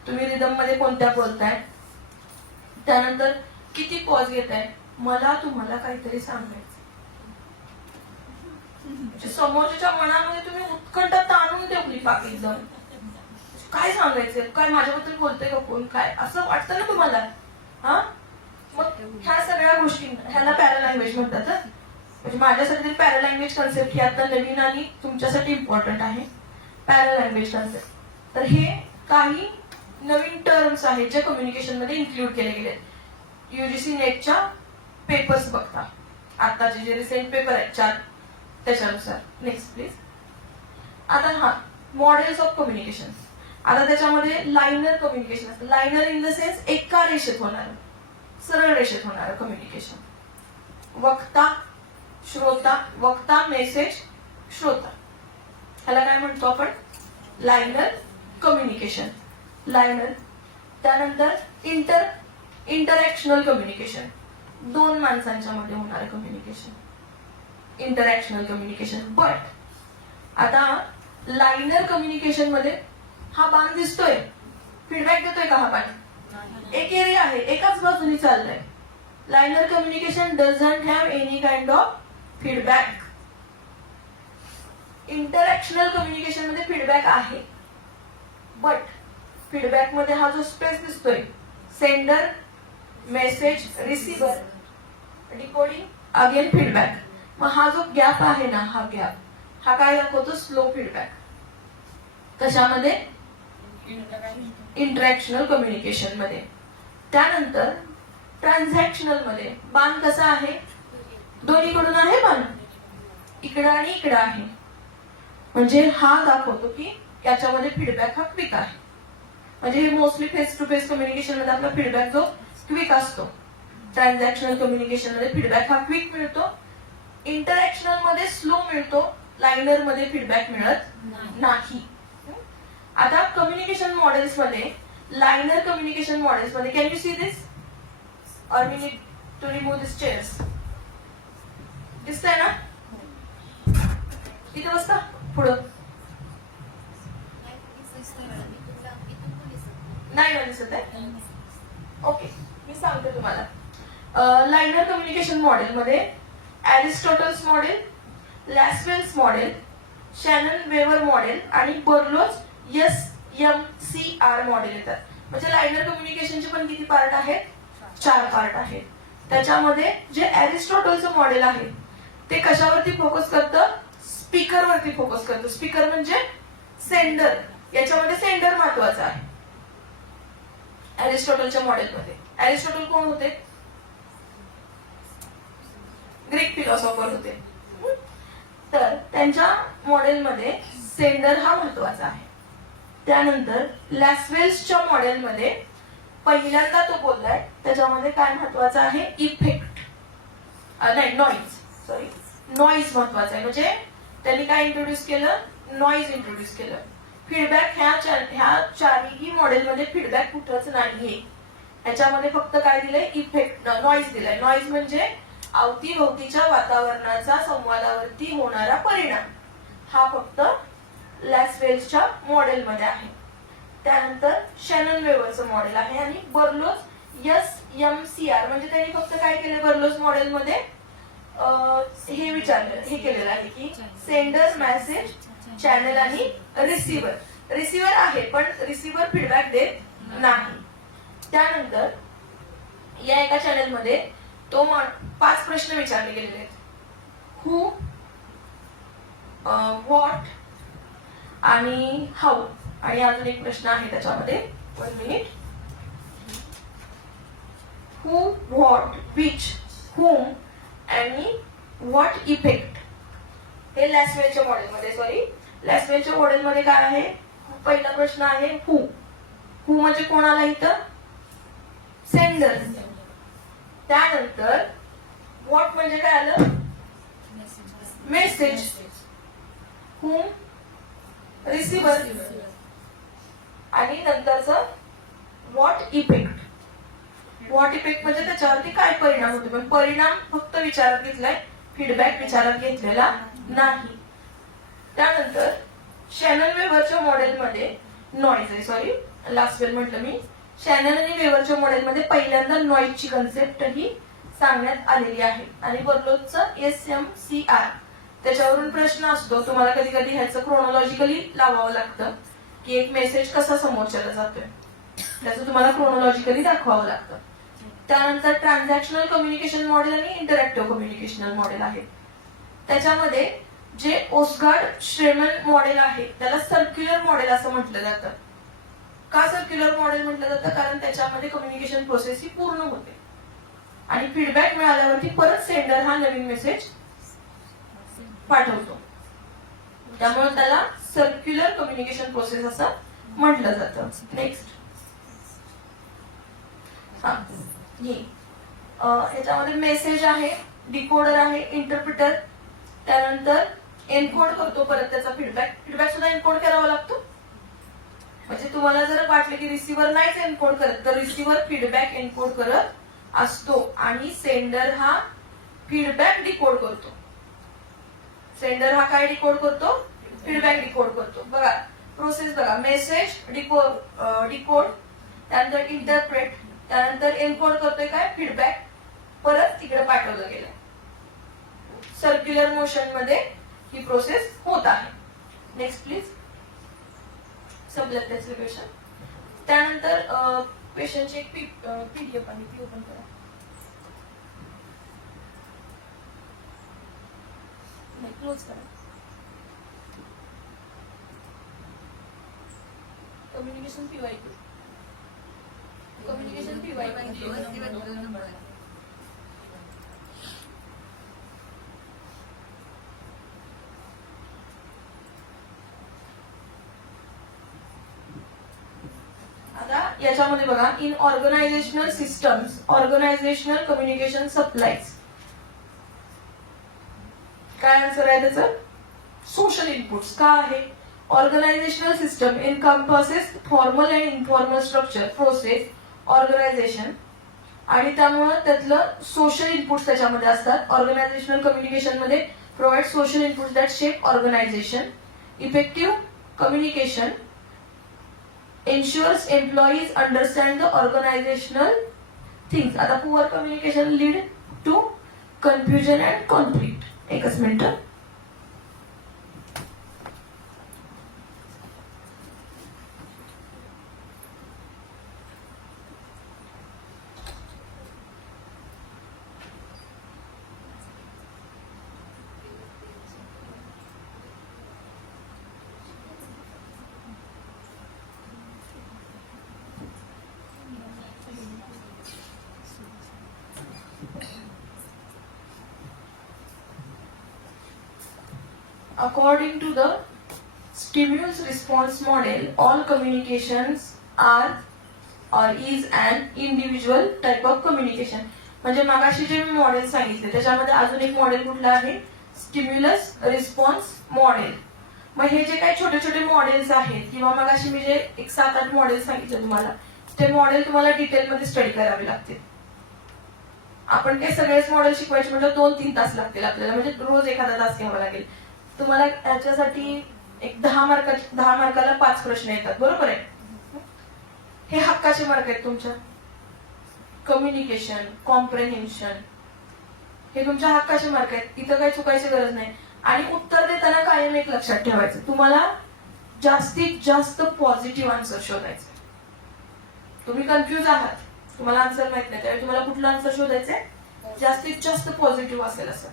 तुम्ही rhythm मध्ये कोणत्या बोलताय. त्यानंतर किती पॉज घेताय, मला तुम्हाला काहीतरी सांगायचं. समोरच्या मनामध्ये तुम्ही उत्कंठा ताणून ठेवली पाक एकदम, काय सांगायचंय, काय माझ्याबद्दल बोलतोय का कोण, काय असं वाटतं ना तुम्हाला. हा मग ह्या सगळ्या गोष्टी ह्याला पॅरालँग्वेज म्हणतात. म्हणजे माझ्यासाठी तरी पॅरालँग्वेज कन्सेप्ट ही आता नवीन आणि तुमच्यासाठी इम्पॉर्टंट आहे. पॅरालँग्वेज कन्सेप्ट, तर हे काही नवीन टर्म्स आहेत जे कम्युनिकेशन मध्ये इन्क्लूड केले गेले. UGC नेटच्या पेपर्स बघता, आताचे जे रिसेंट पेपर आहेत 4 त्याच्यानुसार. Next please. आता मॉडेल्स ऑफ कम्युनिकेशन. आता त्याच्यामध्ये लायनर कम्युनिकेशन असतं. लायनर इन द सेन्स एका रेषेत होणार, सरळ रेषेत होणार कम्युनिकेशन. वक्ता, श्रोता, वक्ता, मेसेज, श्रोता, ह्याला काय म्हणतो आपण, लायनर कम्युनिकेशन. लायनर. त्यानंतर इंटरॅक्शनल कम्युनिकेशन, 2 माणसांच्या मध्ये होणारं कम्युनिकेशन, इंटरॅक्शनल कम्युनिकेशन. बट आता लायनर कम्युनिकेशन मध्ये हा बाण दिसतोय, फीडबॅक देतोय का हा बाण, एक एरिया आहे, एकाच बाजूने चाललंय. Linear communication doesn't have any kind of feedback. Interactional communication मध्ये फीडबॅक आहे, बट फीडबॅक मध्ये हा जो स्पेस दिसतोय, sender, message, receiver, decoding, again feedback. मग हा जो गॅप आहे ना, हा गॅप हा काय दाखवतो, स्लो फीडबॅक. कशामध्ये, इंटरॅक्शनल कम्युनिकेशन मध्ये. त्यानंतर ट्रान्झॅक्शनल मध्ये बाण कसा आहे, दोन्हीकडून आहे बाण, इकडं आणि इकडं आहे. म्हणजे हा दाखवतो की याच्यामध्ये फीडबॅक हा क्विक आहे. म्हणजे हे mostly face to face communication मध्ये आपला फीडबॅक जो क्विक असतो. ट्रान्झॅक्शनल कम्युनिकेशन मध्ये फीडबॅक हा क्विक मिळतो, इंटरॅक्शनल मध्ये स्लो मिळतो, लायनर मध्ये फीडबॅक मिळत नाही. आता कम्युनिकेशन मॉडेल्स मध्ये, लायनर कम्युनिकेशन मॉडेल्स मध्ये, can you see this or we need to remove this chairs. दिसतंय ना, इथे बसता पुढं, नाही ना दिसत आहे. ओके, मी सांगते तुम्हाला. लायनर कम्युनिकेशन मॉडेल मध्ये एरिस्टॉटल्स मॉडेल, लॅसवेल्स मॉडेल, शॅनन वेवर मॉडेल आणि बर्लोज SMCR मॉडेल येतात. म्हणजे लायनर कम्युनिकेशनचे पण किती पार्ट आहेत, 4 पार्ट आहेत. त्याच्यामध्ये जे एरिस्टॉटलचं मॉडेल आहे ते कशावरती फोकस करतं, स्पीकर वरती फोकस करतं. स्पीकर म्हणजे सेंडर, याच्यामध्ये सेंडर महत्वाचा आहे. एरिस्टॉटलच्या मॉडेलमध्ये, एरिस्टॉटल कोण होते, ग्रीक फिलॉसॉफर होते. तर त्यांच्या मॉडेलमध्ये सेंडर हा महत्वाचा आहे. त्यानंतर लॅसवेल्सच्या मॉडेलमध्ये पहिल्यांदा तो बोललाय, त्याच्यामध्ये काय महत्वाचं आहे, इफेक्ट, नाही नॉइज, सॉरी नॉइज महत्वाचा आहे. म्हणजे त्यांनी काय इंट्रोड्यूस केलं, नॉइज इंट्रोड्यूस केलं. फीडबॅक ह्या 4ही मॉडेलमध्ये फीडबॅक कुठंच नाहीये. ह्याच्यामध्ये फक्त काय दिलंय, इफेक्ट, नॉइज दिलाय. नॉइज म्हणजे अवतीभोवतीच्या वातावरणाचा संवादावरती होणारा परिणाम, हा फक्त लॅसवेल्सच्या मॉडेलमध्ये आहे. त्यानंतर शॅनन वेवरचं मॉडेल आहे आणि बर्लोज SMCR म्हणजे त्यांनी फक्त काय केलं, बर्लोज मॉडेलमध्ये हे विचारलं, हे केलेलं आहे की सेंडर, मेसेज, चॅनल आणि रिसिव्हर. रिसिव्हर आहे पण रिसिव्हर फीडबॅक देत नाही. त्यानंतर या एका चॅनल मध्ये तो 5 प्रश्न विचारले गेलेले आहेत. हू, व्हॉट आणि हाऊ, आणि अजून एक प्रश्न आहे त्याच्यामध्ये, 1 मिनिट. हू, व्हॉट, विच, हुम आणि व्हॉट इफेक्ट. हे लॅसवेलच्या मॉडेलमध्ये, सॉरी लॅसवेलच्या मॉडेलमध्ये काय आहे, पहिला प्रश्न आहे हू. हू म्हणजे कोणाला इथं, सेंडर. त्यानंतर व्हॉट म्हणजे काय आलं? मेसेज. हुम? रिसिव्हर. आणि नंतरचं व्हॉट इफेक्ट. व्हॉट इफेक्ट म्हणजे त्याच्यावरती काय परिणाम होतो. पण परिणाम फक्त विचारात घेतलाय, फीडबॅक विचारात घेतलेला नाही. त्यानंतर शॅनन वेव्हरच्या मॉडेलमध्ये नॉईज आहे, सॉरी लास्ट वेळ म्हटलं मी. शॅनन आणि वेव्हरच्या मॉडेलमध्ये पहिल्यांदा नॉईजची कन्सेप्ट ही सांगण्यात आलेली आहे. आणि बर्लोचचं SMCR त्याच्यावरून प्रश्न असतो. तुम्हाला कधी कधी ह्याचं क्रोनॉलॉजिकली लावावं लागतं की एक मेसेज कसा समोरच्याला जातोय, त्याचं तुम्हाला क्रोनॉलॉजिकली दाखवावं लागतं. त्यानंतर ट्रान्झॅक्शनल कम्युनिकेशन मॉडेल आणि इंटरॅक्टिव्ह कम्युनिकेशनल मॉडेल आहे. त्याच्यामध्ये जे ओसगार्ड श्रेमन मॉडेल आहे त्याला सर्क्युलर मॉडेल असं म्हटलं जातं. का सर्क्युलर मॉडेल म्हटलं जातं? कारण त्याच्यामध्ये कम्युनिकेशन प्रोसेस ही पूर्ण होते आणि फीडबॅक मिळाल्यावरती परत सेंडर हा नवीन मेसेज पाठवतो. त्यामुळे त्याला सर्क्युलर कम्युनिकेशन प्रोसेस असं म्हटलं जातं. नेक्स्ट ह्याच्यामध्ये मेसेज आहे, डिकोडर आहे, इंटरप्रिटर. त्यानंतर एन्कोड करतो परत त्याचा फीडबॅक. फीडबॅक सुद्धा एन्कोड करावा लागतो. म्हणजे तुम्हाला जर वाटलं की रिसिव्हर नाहीच एन्कोड करत तर रिसिव्हर फीडबॅक एन्कोड करत असतो आणि सेंडर हा फीडबॅक डिकोड करतो. सेंडर हा काय डिकोड करतो? फीडबॅक डिकोड करतो. बघा प्रोसेस बघा, मेसेज डिकोड, त्यानंतर इंटरप्रेट, त्यानंतर एन्कोड करतोय काय? फीडबॅक, परत तिकडे पाठवलं गेलं. सर्क्युलर मोशन मध्ये ही प्रोसेस होत आहे. Next please. संपलं त्याचं क्वेश्चन. त्यानंतर क्वेश्चनची एक PDF आहे ती ओपन करा. क्लोज करा. Communication PYQ. Communication PYQ. आता याच्यामध्ये बघा, in organisational systems organisational communication supplies. काय आन्सर आहे त्याचं? Social inputs. का आहे? Organisational system encompasses formal and informal structure, process, organisation आणि त्यामुळे त्यातलं सोशल इनपुट्स त्याच्यामध्ये असतात. ऑर्गनायझेशनल कम्युनिकेशन मध्ये provide social inputs that shape organisation. Effective communication ensures employees understand the organizational things. आता poor communication lead to confusion and conflict. एकच minute. According to the stimulus response model, all communications are or is an individual type of communication. म्हणजे मागाशी जे मी model सांगितले त्याच्यामध्ये अजून एक model कुठलं आहे? Stimulus response model. मग हे जे काही छोटे छोटे मॉडेल्स आहेत किंवा मगाशी मी जे एक 7-8 मॉडेल सांगितले तुम्हाला, ते मॉडेल तुम्हाला डिटेलमध्ये स्टडी करावे लागतील. आपण ते सगळेच मॉडेल शिकवायचे म्हणजे 2-3 तास लागतील आपल्याला, म्हणजे रोज एखादा तास घ्यावा लागेल. तुम्हाला याच्यासाठी एक 10 मार्काला 5 प्रश्न येतात, बरोबर आहे? हे हक्काचे मार्क आहेत तुमच्या. कम्युनिकेशन, कॉम्प्रेहेन्शन हे तुमच्या हक्काचे मार्क आहेत. इथं काही चुकायची गरज नाही. आणि उत्तर देताना कायम एक लक्षात ठेवायचं, तुम्हाला जास्तीत जास्त पॉझिटिव्ह आन्सर शोधायचं. तुम्ही कन्फ्युज आहात, तुम्हाला आन्सर माहित नाही, त्यावेळी तुम्हाला कुठला आन्सर शोधायचंय? जास्तीत जास्त पॉझिटिव्ह असेल असं.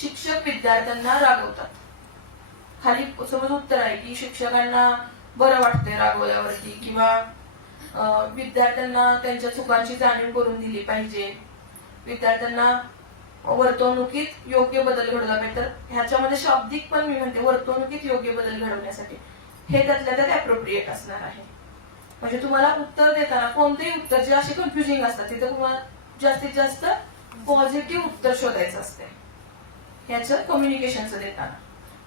शिक्षक विद्यार्थ्यांना रागवतात. खाली समज उत्तर आहे की शिक्षकांना बरं वाटतंय रागवल्यावरती, किंवा विद्यार्थ्यांना त्यांच्या चुकांची जाणीव करून दिली पाहिजे, विद्यार्थ्यांना वर्तवणुकीत योग्य बदल घडवला पाहिजे. तर ह्याच्यामध्ये शाब्दिक पण मी म्हणते वर्तवणुकीत योग्य बदल घडवण्यासाठी हे त्यातल्या त्यात अप्रोप्रिएट असणार आहे. म्हणजे तुम्हाला उत्तर देताना कोणतेही उत्तर जे असे कन्फ्युजिंग असतात तिथे तुम्हाला जास्तीत जास्त पॉझिटिव्ह उत्तर शोधायचं असते ह्याचं कम्युनिकेशनचं देताना.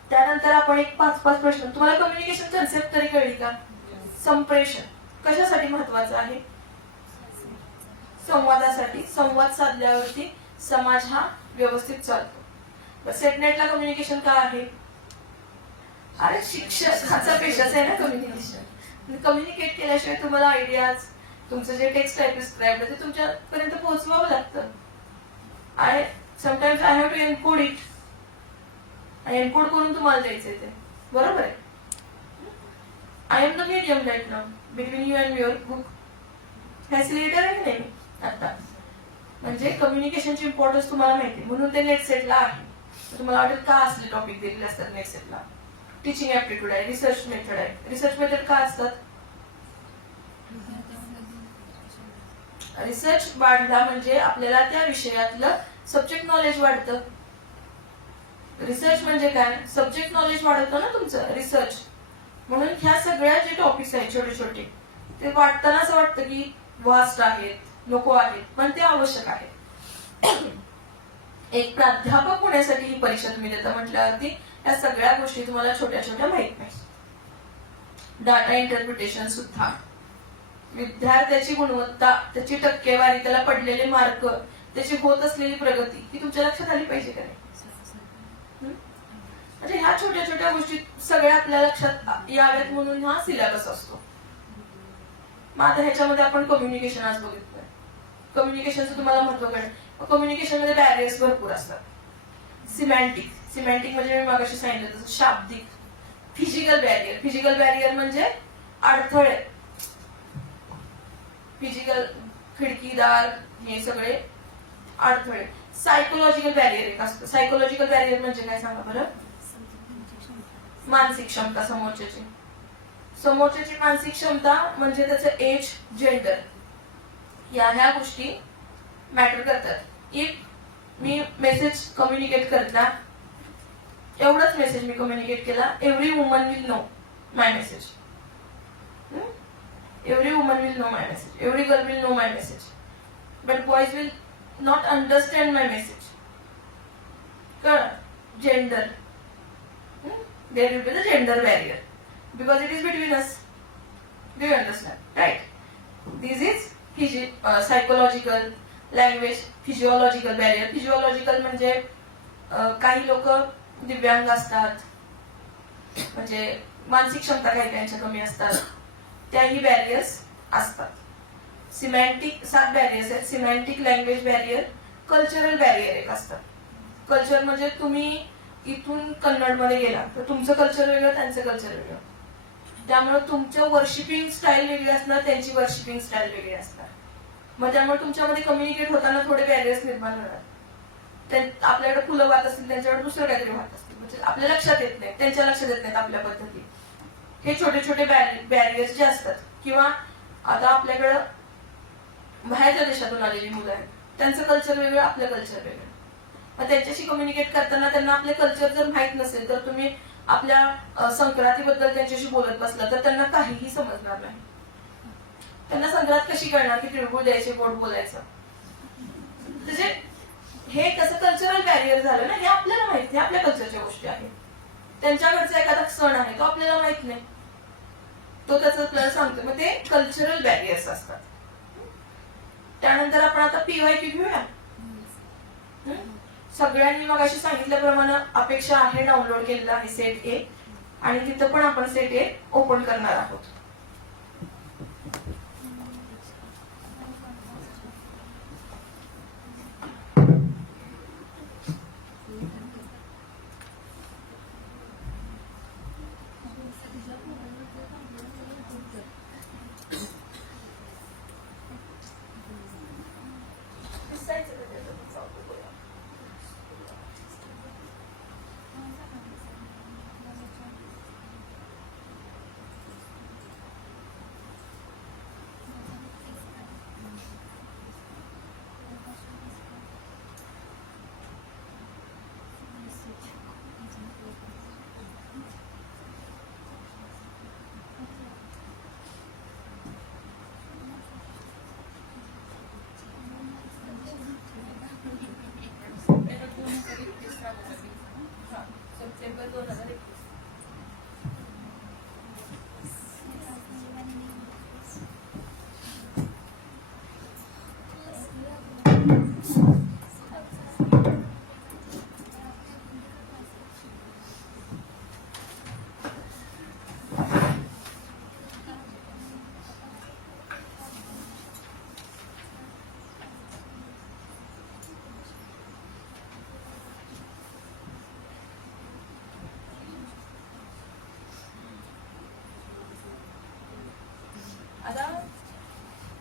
त्यानंतर आपण एक 5-5 प्रश्न. तुम्हाला कम्युनिकेशन कन्सेप्ट तरी कळली का? संप्रेषण कशासाठी महत्वाचं आहे? संवादासाठी. संवाद साधल्यावरती समाज हा व्यवस्थित चालतो. सेटनेटला कम्युनिकेशन का आहे? अरे शिक्षकाचा पेशाच आहे ना कम्युनिकेशन. कम्युनिकेट केल्याशिवाय तुम्हाला आयडियाज, तुमचं जे टेक्स्ट आहे प्रिस्क्राईब ते तुमच्यापर्यंत पोहोचवावं लागतं. Sometimes I have to encode it. Encode करून तुम्हाला द्यायचंय ते. बरोबर आहे. I am the medium right now between you and your book. Facilitator आहे नाही आता. म्हणजे कम्युनिकेशनची इम्पॉर्टन्स तुम्हाला माहिती आहे म्हणून ते नेट सेटला आहे. तुम्हाला वाटेल का असले टॉपिक दिलेले असतात नेट सेटला. टीचिंग ऍप्टिट्यूड आहे, रिसर्च मेथड आहे. रिसर्च मेथड का असतात? रिसर्च वाढला म्हणजे आपल्याला त्या विषयातलं सब्जेक्ट नॉलेज वाढतं. रिसर्च म्हणजे काय? सब्जेक्ट नॉलेज वाढवतं ना तुमचं रिसर्च. म्हणून ह्या सगळ्या जे टॉपिक्स आहेत छोटे छोटे ते वाटताना असं वाटतं की वास्ट आहेत, नको आहेत, पण ते आवश्यक आहे. एक प्राध्यापक होण्यासाठी ही परीक्षा तुम्ही देता म्हटल्यावरती या सगळ्या गोष्टी तुम्हाला छोट्या छोट्या माहित नाही. डाटा इंटरप्रिटेशन सुद्धा. विद्यार्थ्याची गुणवत्ता, त्याची टक्केवारी, त्याला पडलेले मार्क, त्याची होत असलेली प्रगती ही तुमच्या लक्षात आली पाहिजे का नाही? म्हणजे ह्या छोट्या छोट्या गोष्टी सगळ्या आपल्या लक्षात याव्यात म्हणून हा सिलेबस असतो. मग आता ह्याच्यामध्ये आपण कम्युनिकेशन आज बघितलं. कम्युनिकेशनचं तुम्हाला महत्व कळलं. कम्युनिकेशन मध्ये बॅरियर्स भरपूर असतात. सिमॅन्टिक. सिमॅन्टिक म्हणजे मी मागाशी सांगितलं तसं शाब्दिक. Physical barrier. फिजिकल बॅरियर म्हणजे अडथळे. फिजिकल खिडकीदार हे सगळे अडथळे. सायकोलॉजिकल बॅरियर एक असतं. सायकोलॉजिकल बॅरियर म्हणजे काय सांगा बरं? मानसिक क्षमता समोरच्याची. समोरच्याची मानसिक क्षमता म्हणजे त्याचं एज, जेंडर ह्या गोष्टी मॅटर करतात. इफ मी मेसेज कम्युनिकेट करता, एवढाच मेसेज मी कम्युनिकेट केला, every woman will know my message. Every woman will know my message. Every girl will know my message. But boys will not understand my message. Gender. There will be the gender barrier because it is between us. Do you understand? Right? This is psychological, language, physiological barrier. Physiological म्हणजे काही लोक दिव्यांग असतात, म्हणजे मानसिक क्षमता काही त्यांच्या कमी असतात, त्याही बॅरियर्स असतात. सिमॅन्टिक 7 बॅरियर्स आहेत. सिमॅन्टिक, लँग्वेज बॅरियर, कल्चरल बॅरियर एक असतात. कल्चर म्हणजे तुम्ही इथून कन्नड मध्ये गेला तर तुमचं कल्चर वेगळं, त्यांचं कल्चर वेगळं. त्यामुळे तुमचं वर्शिपिंग स्टाईल वेगळी असणार, त्यांची वर्शिपिंग स्टाईल वेगळी असणार. मग त्यामुळे तुमच्यामध्ये कम्युनिकेट होताना थोडे बॅरियर्स निर्माण होणार. आपल्याकडे फुलं वाहत असतील, त्यांच्याकडे दुसरं काहीतरी वाहत असतील, म्हणजे आपल्या लक्षात येत नाही, त्यांच्या लक्षात येत नाहीत आपल्या पद्धती. हे छोटे छोटे बॅरियर्स जे असतात. किंवा आता आपल्याकडं बाहेरच्या देशातून आलेली मुलं आहेत, त्यांचं कल्चर वेगळं, आपलं कल्चर वेगळं. मग त्यांच्याशी कम्युनिकेट करताना त्यांना आपले कल्चर जर माहित नसेल तर तुम्ही आपल्या संक्रांतीबद्दल त्यांच्याशी बोलत बसला तर त्यांना काहीही समजणार नाही. त्यांना संक्रांत कशी कळणार की तिळगुळ द्यायचे, गोड बोलायचं. म्हणजे हे कसं कल्चरल बॅरियर झालं ना. हे आपल्याला माहित नाही, आपल्या कल्चरच्या गोष्टी आहेत. त्यांच्याकडचा एखादा सण आहे तो आपल्याला माहित नाही, तो त्याचं आपल्याला सांगतो. मग ते कल्चरल बॅरियर्स असतात. त्यानंतर आपण आता PYQ घेऊया. सगळ्यांनी मग अशी सांगितल्याप्रमाणे अपेक्षा आहे डाउनलोड केलेला आहे सेट A, आणि तिथं पण आपण सेट A ओपन करणार आहोत. 2021. आता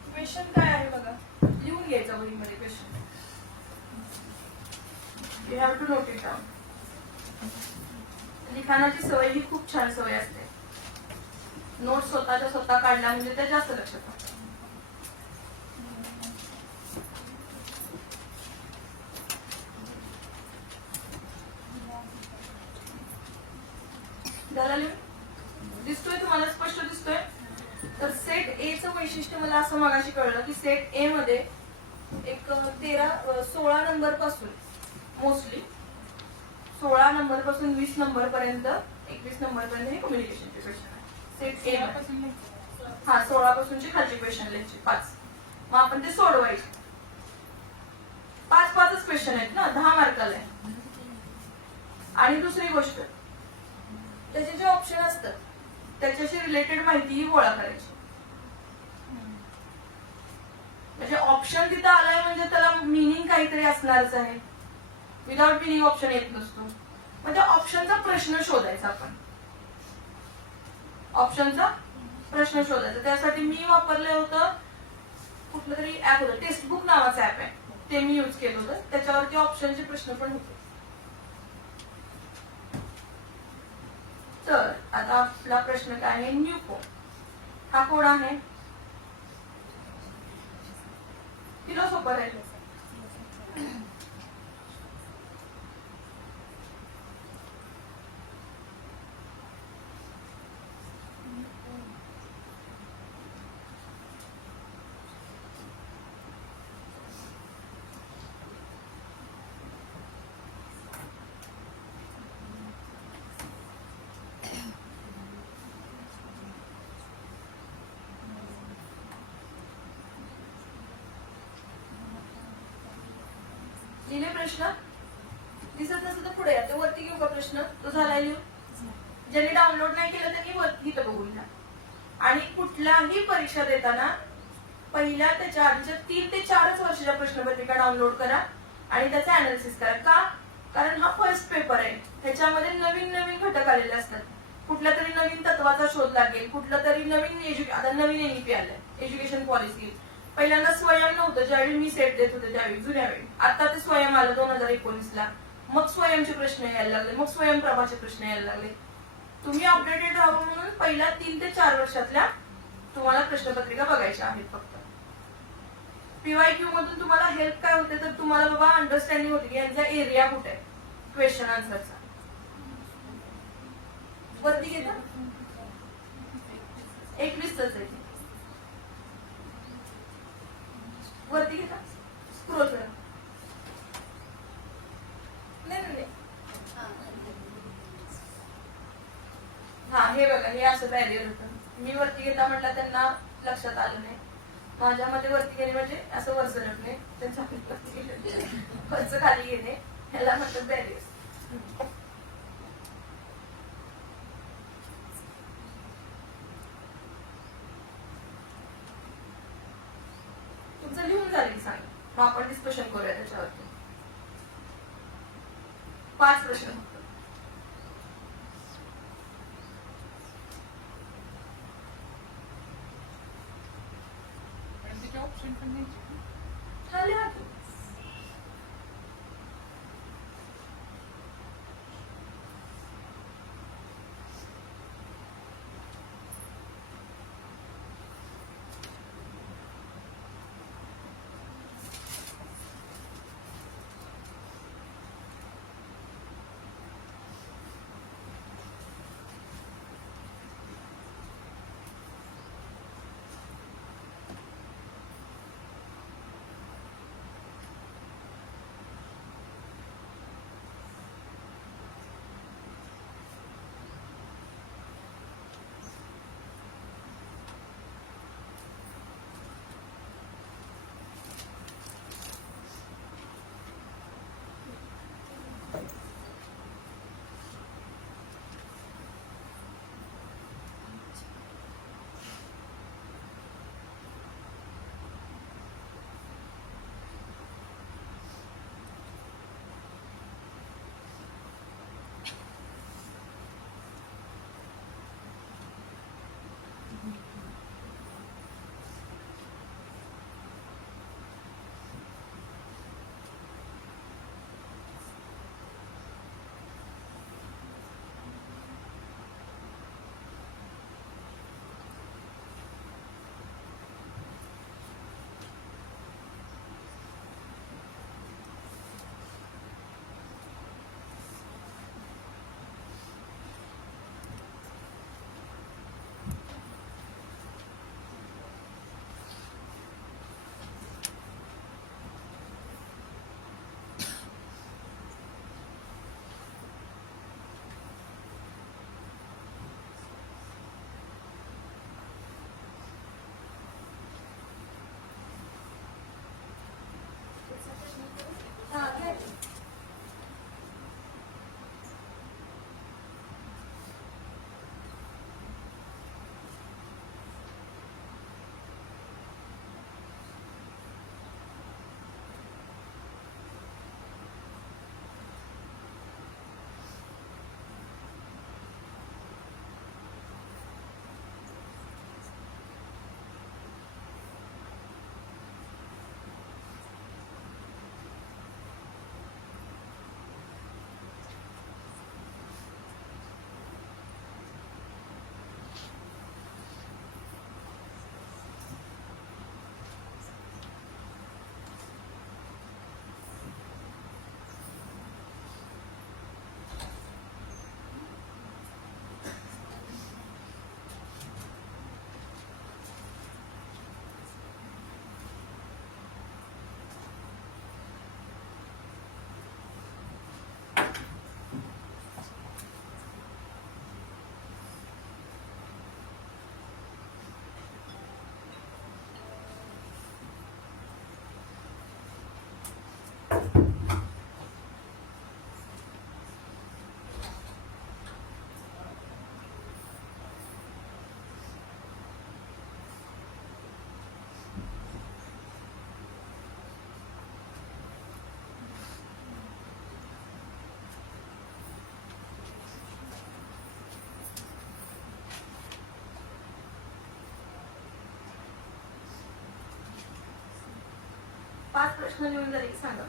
क्वेश्चन काय आहे बघा, लिहून घ्यायचा वहीमध्ये question. You have to note it down. लिखाणाची सवय ही खूप छान सवय असते. नोट स्वतःच्या स्वतः काढल्या म्हणजे त्या जास्त लक्षात राहतात. झाला लिहून? दिसतोय तुम्हाला? स्पष्ट दिसतोय? तर सेट ए चं वैशिष्ट्य मला असं मगाशी कळलं की सेट ए मध्ये एक 16 नंबर पासून मोस्टली 16 नंबर पासून 20 नंबर पर्यंत 21 नंबर पर्यंत हे कम्युनिकेशनचे क्वेश्चन आहे सेट ए मध्ये. हा 16 पासूनचे खालचे क्वेश्चन लिहायचे 5. मग आपण ते सोडवायचे. 5 क्वेश्चन आहेत ना, 10 मार्काला आहे. आणि दुसरी गोष्ट, त्याचे जे ऑप्शन असतात त्याच्याशी रिलेटेड माहितीही गोळा करायची. म्हणजे ऑप्शन तिथं आलाय म्हणजे त्याला मिनिंग काहीतरी असणारच आहे. विदाउट मिनिंग ऑप्शन येत नसतो. म्हणजे ऑप्शनचा प्रश्न शोधायचा आपण. ऑप्शनचा प्रश्न शोधायचा. त्यासाठी मी वापरलं होतं कुठलं तरी ऍप होतं, टेक्स्टबुक नावाचं ऍप आहे, ते मी युज केलं होतं. त्याच्यावरती ऑप्शनचे प्रश्न पण होते. तर आता आपला प्रश्न काय आहे, न्यू कोड. हा कोड आहे फिलोसोफर आहे. लिहिले प्रश्न? दिसत नसतं तर पुढे या. ते वरती घेऊ का प्रश्न? तो झालाय लिहू. ज्यांनी डाउनलोड नाही केलं त्यांनी वरती इथं बघून घ्या. आणि कुठल्याही परीक्षा देताना पहिल्या त्याच्या आधीच्या 3 ते 4 वर्षाच्या प्रश्नपत्रिका डाउनलोड करा आणि त्याचं अनालिसिस करा. का? कारण हा फर्स्ट पेपर आहे. ह्याच्यामध्ये नवीन नवीन घटक आलेले असतात. कुठल्या तरी नवीन तत्वाचा शोध लागेल, कुठलं तरी नवीन आता नवीन एनईपी आलंय, एज्युकेशन पॉलिसी. पहिल्यांदा स्वयं नव्हतं ज्यावेळी मी सेट देत होते त्यावेळी, जुन्या वेळी. आता ते स्वयं आलं 2019ला. मग स्वयंचे प्रश्न यायला लागले, मग स्वयंप्रभाचे प्रश्न यायला लागले. तुम्ही अपडेटेड राहावं म्हणून पहिल्या 3 ते 4 वर्षातल्या तुम्हाला प्रश्नपत्रिका बघायच्या आहेत फक्त. पीवायक्यू मधून तुम्हाला हेल्प काय होते तर तुम्हाला बाबा अंडरस्टँडिंग होते की यांचा एरिया कुठे आहे क्वेश्चन आन्सरचा. वरती घेता 21च आहे. वरती घेता स्क्रोल करा. नाही. हा हे बघा, हे असं बॅरियर होतं. मी वरती घेता म्हटलं त्यांना लक्षात आलं नाही. माझ्यामध्ये वरती गेले म्हणजे असं वर सरकले, त्यांच्या वरती गेले वरच खाली गेले, ह्याला म्हणतात बॅरियर. तुमचं लिहून झालं की सांगा, मग आपण डिस्कशन करूया त्याच्यावरती. 5 प्रश्न फक्त. ऑप्शन पण द्यायचे. हा लिहा तू. 5 प्रश्न लिहून झाले की सांगा.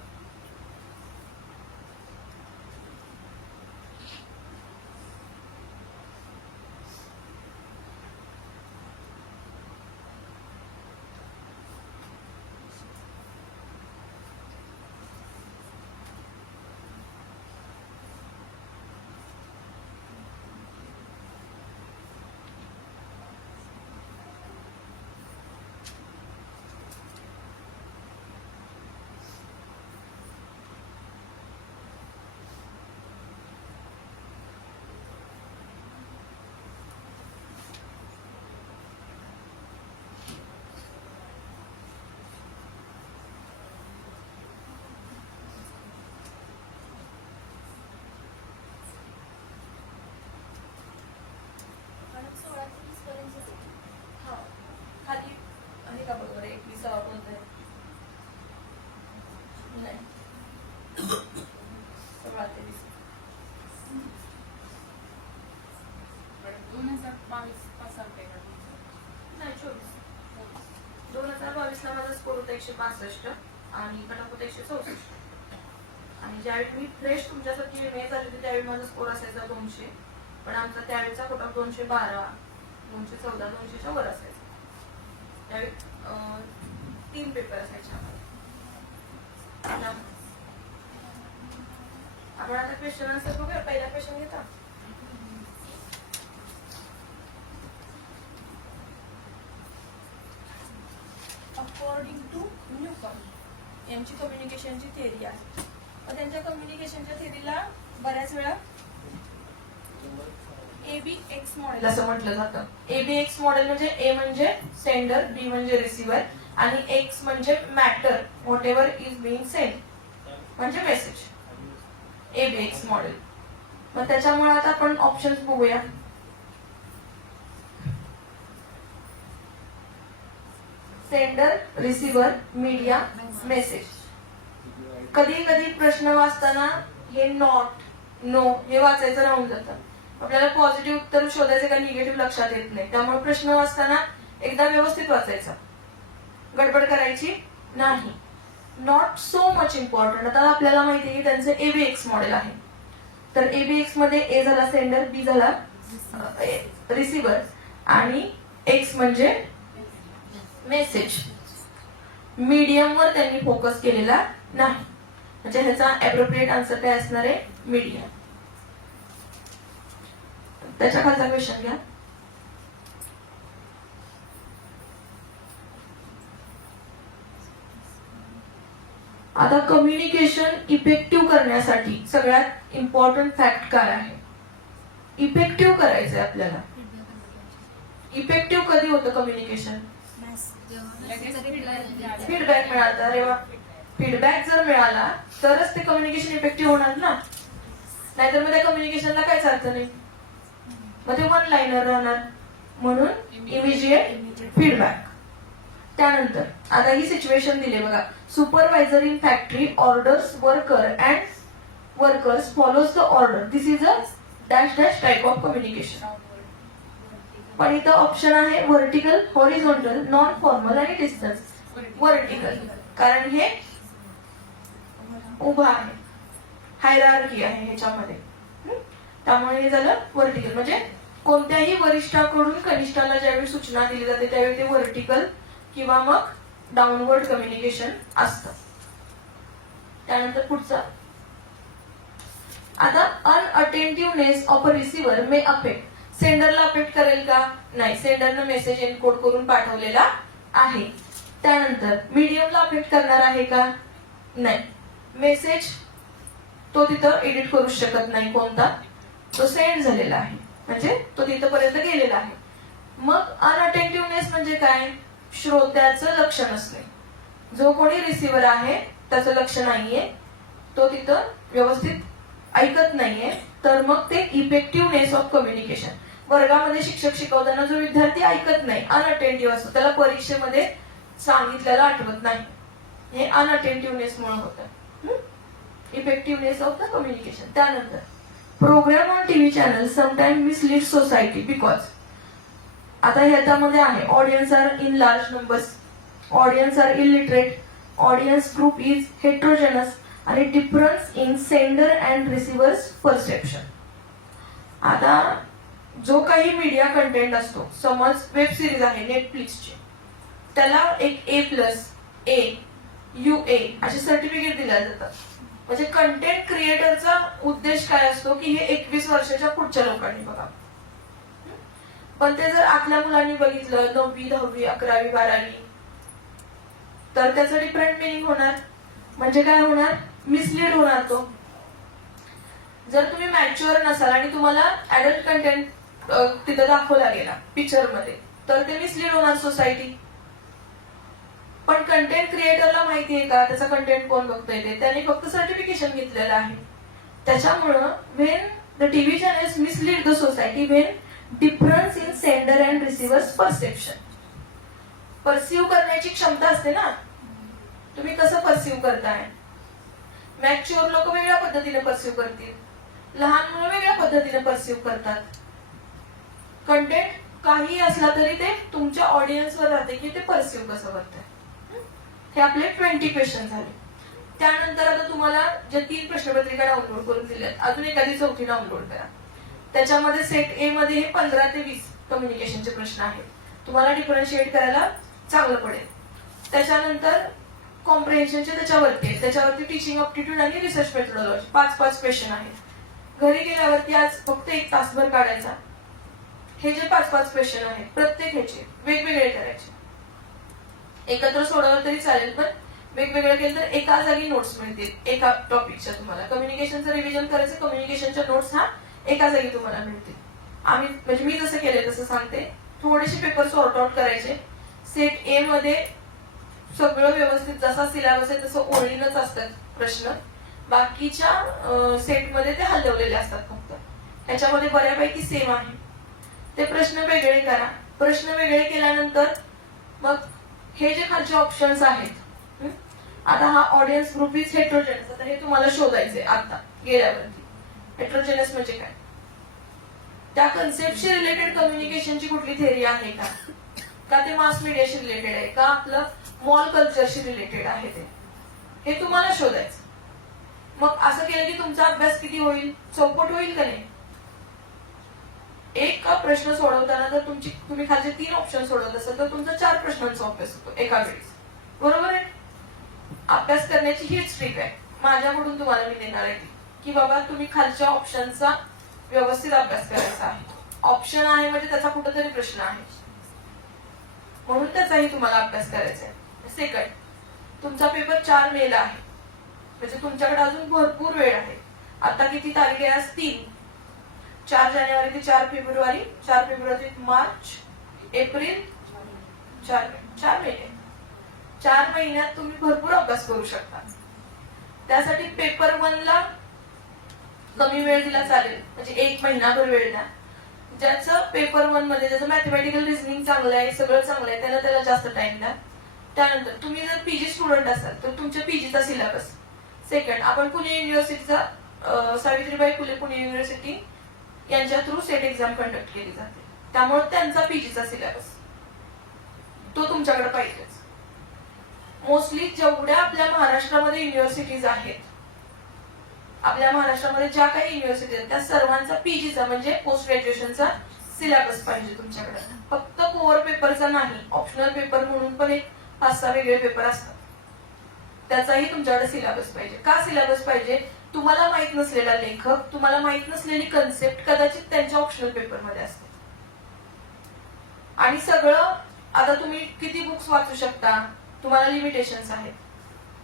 हा. खाली आहे का बरोबर 21 कोणतं नाही 16 ते 20. 2022 पासून ते का नाही 24. 2022 ला माझा स्कोर होता 165 आणि कट ऑफ होता 164. आणि ज्यावेळी मी फ्रेश तुमच्यासाठी मे झाली होती त्यावेळी माझा स्कोर असायचा 200, पण आमचा त्यावेळीचा कट ऑफ 212, 214, 200च्या वर असायचा. त्यावेळी 3 पेपर असायचे आम्हाला. आपण आता क्वेश्चन आन्सर बघूया. पहिला क्वेश्चन घेता. अकॉर्डिंग टू न्यूटन यांची कम्युनिकेशनची थिअरी आहे. मग त्यांच्या कम्युनिकेशनच्या थिअरीला बऱ्याच वेळा ABX मॉडेल असं म्हटलं जातं. ABX मॉडेल म्हणजे A म्हणजे सेंडर, B म्हणजे रिसिव्हर आणि X म्हणजे matter, what ever is being send म्हणजे मेसेज. ABX model. मग त्याच्यामुळे आता आपण ऑप्शन्स बघूया. Sender, receiver, media, message. कधी कधी प्रश्न वाचताना हे नॉट, नो हे वाचायचं राहून जातं. आपल्याला पॉझिटिव्ह उत्तर शोधायचं का निगेटिव्ह लक्षात येत नाही. त्यामुळे प्रश्न वाचताना एकदा व्यवस्थित वाचायचा, गडबड करायची नाही. Not so much important. आता आपल्याला माहिती आहे की त्यांचं ABX मॉडेल आहे. तर ABX मध्ये A झाला सेंडर, B झाला रिसिव्हर आणि X म्हणजे मेसेज. मीडियम वर त्यांनी फोकस केलेला नाही. म्हणजे ह्याचा अप्रोप्रिएट आन्सर काय असणार आहे? मीडियम. त्याच्या खालचा क्वेश्चन घ्या. आता कम्युनिकेशन इफेक्टिव्ह करण्यासाठी सगळ्यात इम्पॉर्टंट फॅक्ट काय आहे? इफेक्टिव्ह करायचंय आपल्याला. इफेक्टिव्ह कधी होतं कम्युनिकेशन? फीडबॅक मिळाला. अरे वा. फीडबॅक जर मिळाला तरच ते कम्युनिकेशन इफेक्टिव्ह होणार ना. नाहीतर मग त्या कम्युनिकेशनला काहीच अर्थ नाही. मग ते वन लाईनर राहणार. म्हणून इमिजिएट फीडबॅक. त्यानंतर आता ही सिच्युएशन दिली बघा. Supervisor in factory orders worker and workers follows the order. This is a dash dash type of communication. पण इथं ऑप्शन आहे व्हर्टिकल, हॉरिझॉन्टल, नॉन फॉर्मल आणि डिस्टन्स. व्हर्टिकल कारण हे उभा आहे, हायरार्की आहे ह्याच्यामध्ये. त्यामुळे हे झालं व्हर्टिकल. म्हणजे कोणत्याही वरिष्ठाकडून कनिष्ठाला ज्यावेळी सूचना दिली जाते त्यावेळी ते व्हर्टिकल किंवा मग डाऊनवर्ड कम्युनिकेशन असतं. त्यानंतर पुढचा. आता unattentiveness of a receiver may affect. सेंडरला अफेक्ट करेल का? नाही. सेंडरनं मेसेज एन्कोड करून पाठवलेला आहे. त्यानंतर मीडियमला अफेक्ट करणार आहे का? नाही. मेसेज तो तिथं एडिट करू शकत नाही. कोणता? तो सेंड झालेला आहे म्हणजे तो तिथपर्यंत गेलेला आहे. मग अनअटेंटिव्हनेस म्हणजे काय? श्रोत्याचं लक्ष नसणे. जो कोणी रिसिव्हर आहे त्याचं लक्ष नाहीये, तो तिथं व्यवस्थित ऐकत नाहीये, तर मग ते इफेक्टिव्हनेस ऑफ कम्युनिकेशन. वर्गामध्ये शिक्षक शिकवताना जो विद्यार्थी ऐकत नाही, अनअटेंटिव्ह असतो, त्याला परीक्षेमध्ये सांगितलेलं आठवत नाही. हे अनअटेंटिव्हनेस मुळे होतं. Effectiveness of the communication. त्यानंतर programme on TV channel sometime mislead society because. आता ह्याच्यामध्ये आहे audience are in large numbers, audience are illiterate, audience group is heterogeneous आणि difference in sender and receivers perception. आता जो काही मीडिया कंटेंट असतो, समज वेब सिरीज आहे नेटफ्लिक्सची, त्याला एक A+, UA असे सर्टिफिकेट दिले जातात. म्हणजे कंटेंट क्रिएटरचा उद्देश काय असतो की हे 21 वर्षाच्या पुढच्या लोकांनी बघा. पण ते जर आतल्या मुलांनी बघितलं 9वी 10वी 11वी 12वी तर त्याचं डिफरंट मिनिंग होणार. म्हणजे काय होणार, मिसलीड होणार तो. जर तुम्ही मॅच्युअर नसाल आणि तुम्हाला ऍडल्ट कंटेंट तिथं दाखवला गेला पिक्चर मध्ये तर ते मिसलीड होणार सोसायटी. पण कंटेंट क्रिएटरला माहिती आहे का त्याचा कंटेंट कोण बघतोय ते, त्याने फक्त सर्टिफिकेशन घेतलेलं आहे. त्याच्यामुळं when the TV channels mislead the society when difference in sender and receivers perception. Perceive करण्याची क्षमता असते ना, तुम्ही कसं परसिव्ह करताय. मॅच्युअर लोक वेगळ्या पद्धतीने परसिव्ह करतील, लहान मुलं वेगळ्या पद्धतीने परसिव्ह करतात. कंटेंट काही असला तरी ते तुमच्या ऑडियन्सवर राहते की ते परसिव्ह कसं करताय. हे आपले 20 क्वेश्चन झाले. त्यानंतर आता तुम्हाला जे 3 प्रश्नपत्रिका डाउनलोड करून दिल्यात, अजून एखादी 4थी डाउनलोड करा. त्याच्यामध्ये सेट ए मध्ये हे 15 ते 20 कम्युनिकेशनचे प्रश्न आहेत. तुम्हाला डिफरन्शिएट करायला चांगलं पडेल. त्याच्यानंतर कॉम्प्रिहेन्शनचे त्याच्यावरती टीचिंग अप्टिट्यूड आणि रिसर्च मेथोडॉलॉजी 5-5 क्वेश्चन आहेत. घरी गेल्यावरती आज फक्त 1 तासभर काढायचा. हे जे 5-5 क्वेश्चन आहेत प्रत्येक ह्याचे वेगवेगळे करायचे. एकत्र सोडवलं तरी चालेल पण वेगवेगळं केलं तर एका जागी नोट्स मिळतील एका टॉपिकच्या. तुम्हाला कम्युनिकेशनचं रिव्हिजन करायचं, कम्युनिकेशनच्या नोट्स हा एका जागी तुम्हाला मिळतील. आम्ही म्हणजे मी जसं केलंय तसं सांगते. थोडेसे पेपर सॉर्ट आउट करायचे. सेट ए मध्ये सगळं व्यवस्थित जसा सिलेबस आहे तसं ओळीनच असतात प्रश्न. बाकीच्या सेटमध्ये ते हलवलेले असतात फक्त. त्याच्यामध्ये बऱ्यापैकी सेम आहे. ते प्रश्न वेगळे करा. प्रश्न वेगळे केल्यानंतर मग हे जे खालचे ऑप्शन्स आहेत, आता हा ऑडियन्स ग्रुप इज हेट्रोजेनस, आता हे तुम्हाला शोधायचंय आता गेल्यावरती. हेट्रोजेनस म्हणजे काय, त्या कन्सेप्टशी रिलेटेड कम्युनिकेशनची कुठली थेअरी आहे का ते मास मीडियाशी रिलेटेड आहे का आपलं मॉल कल्चरशी रिलेटेड आहे ते, हे तुम्हाला शोधायचं. मग असं केलं की तुमचा अभ्यास किती होईल, चौपट होईल का नाही. एक प्रश्न सोडवताना जर तुम्ही खालचे 3 ऑप्शन सोडवत असाल तर तुमचा 4 प्रश्नांचा अभ्यास होतो एका वेळेस. बरोबर आहे. अभ्यास करण्याची हीच ट्रिक आहे माझ्याकडून तुम्हाला मी देणार आहे की बाबा तुम्ही खालच्या ऑप्शनचा व्यवस्थित अभ्यास करायचा आहे. ऑप्शन आहे म्हणजे त्याचा कुठेतरी प्रश्न आहे म्हणून त्याचाही तुम्हाला अभ्यास करायचा आहे. सेकंड, तुमचा पेपर 4 मेला आहे म्हणजे तुमच्याकडे अजून भरपूर वेळ आहे. आता किती तारीख आहे, आज 3. 4 जानेवारी ते 4 फेब्रुवारी, 4 फेब्रुवारी मार्च, एप्रिल, 4 महिने. 4 महिन्यात तुम्ही भरपूर अभ्यास करू शकता. त्यासाठी पेपर 1 ला कमी वेळ दिला चालेल, म्हणजे 1 महिनाभर वेळ द्या. ज्याचं पेपर 1 मध्ये ज्याचं मॅथमॅटिकल रिझनिंग चांगलं आहे, सगळं चांगलं आहे, त्याला जास्त टाइम द्या. त्यानंतर तुम्ही जर पीजी स्टुडंट असाल तर तुमच्या पीजीचा सिलेबस. सेकंड, आपण पुणे युनिव्हर्सिटीचा सावित्रीबाई फुले पुणे युनिव्हर्सिटी यांच्या थ्रू सेट एक्झाम कंडक्ट केली जाते, त्यामुळे त्यांचा पीजीचा सिलेबस तो तुमच्याकडे पाहिजेच. मोस्टली जेवढ्या आपल्या महाराष्ट्रामध्ये युनिव्हर्सिटीज आहेत, आपल्या महाराष्ट्रामध्ये ज्या काही युनिव्हर्सिटी आहेत त्या सर्वांचा पीजीचा म्हणजे पोस्ट ग्रॅज्युएशनचा सिलेबस पाहिजे तुमच्याकडे. फक्त कोर पेपरचा नाही, ऑप्शनल पेपर म्हणून पण एक 5-6 वेगळे पेपर असतात, त्याचाही तुमच्याकडे सिलेबस पाहिजे. का सिलेबस पाहिजे, तुम्हाला माहित नसलेला लेखक, तुम्हाला माहित नसलेली कन्सेप्ट कदाचित त्यांच्या ऑप्शनल पेपर मध्ये असते. आणि सगळं आता तुम्ही किती बुक्स वाचू शकता, तुम्हाला लिमिटेशन्स आहेत.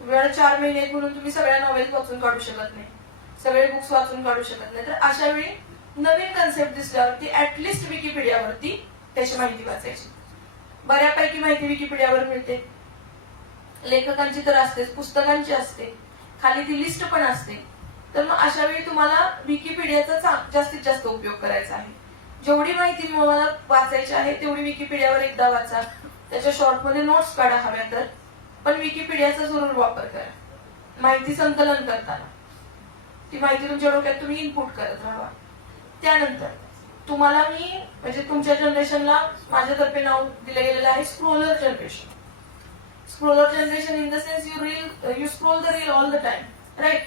वेळ 4 महिने म्हणून तुम्ही सगळ्या नॉवेल्स वाचून काढू शकत नाही, सगळे बुक्स वाचून काढू शकत नाही. तर अशा वेळी नवीन कन्सेप्ट दिसल्यावरती ऍटलिस्ट विकिपीडियावरती त्याची माहिती वाचायची. बऱ्यापैकी माहिती विकिपीडियावर मिळते, लेखकांची तर असतेच, पुस्तकांची असते, खाली ती लिस्ट पण असते. तर मग अशा वेळी तुम्हाला विकिपीडियाचा जास्तीत जास्त उपयोग करायचा आहे. जेवढी माहिती तुम्हाला वाचायची आहे तेवढी विकिपीडियावर एकदा वाचा, त्याच्या शॉर्ट मध्ये नोट्स काढा हव्या तर, पण विकिपीडियाचा जरूर वापर करा. माहिती संकलन करताना ती माहिती तुमच्या डोक्यात तुम्ही इनपुट करत राहा. त्यानंतर तुम्हाला मी म्हणजे तुमच्या जनरेशनला माझ्यातर्फे नाव दिलं गेलेलं आहे scroller generation. Scroller generation in the sense you scroll the reel all the time, right.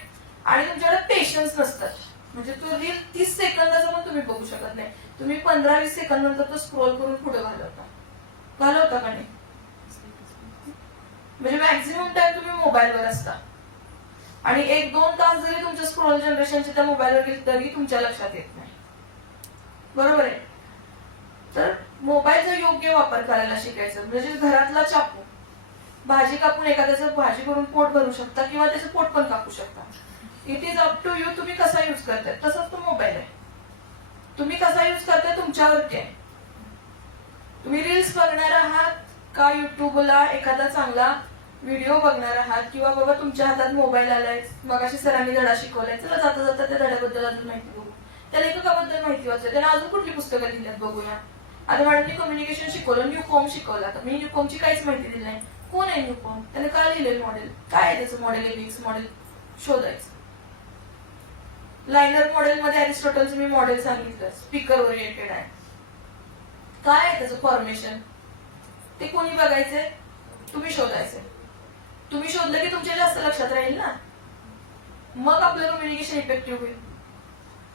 आणि तुमच्याकडे पेशन्स नसतात. म्हणजे तो रील 30 सेकंदाचा पण तुम्ही बघू शकत नाही. तुम्ही 15-20 सेकंद नंतर तो स्क्रोल करून पुढे घालवता का नाही? म्हणजे मॅक्झिमम टाइम तुम्ही मोबाईलवर असता आणि 1-2 तास जरी तुमच्या स्क्रोल जनरेशनच्या त्या मोबाईलवर गेली तरी तुमच्या लक्षात येत नाही. बरोबर आहे. तर मोबाईलचा योग्य वापर करायला शिकायचं. म्हणजे घरातला चाकू भाजी कापून एखाद्याचं भाजी करून पोट भरू शकता किंवा त्याचं पोट पण कापू शकता. It is up to you, तुम्ही कसा युज करताय. तसाच तो मोबाईल आहे. तुम्ही कसा युज करताय तुमच्यावरती आहे. तुम्ही रील्स बघणार आहात का युट्यूबला एखादा चांगला व्हिडिओ बघणार आहात, किंवा बाबा तुमच्या हातात मोबाईल आलाय, मग अशी सरांनी धडा शिकवलाय, चला जाता जाता त्या धड्याबद्दल अजून माहिती बघू, त्या लेखकाबद्दल माहिती वाचू, त्यांना अजून कुठली पुस्तकं लिहिल्यात बघूया. आता मॅडमनी कम्युनिकेशन शिकवलं, न्यू फॉर्म शिकवला, तर मी न्यू फॉर्मची काहीच माहिती दिली नाही. कोण आहे न्यू फॉर्म, त्याने काय लिहिलेलं मॉडेल, काय आहे त्याचं मॉडेल, एलिक्स मॉडेल शोधायचं. लायनर मॉडेल मध्ये अरिस्टॉटलचं मी मॉडेल सांगितलं, स्पीकर ओरिएंटेड आहे. काय आहे त्याचं फॉर्मेशन, ते कोणी बघायचंय, तुम्ही शोधायचंय. तुम्ही शोधलं की तुमच्या जास्त लक्षात राहील ना, मग आपलं कम्युनिकेशन इफेक्टिव्ह होईल.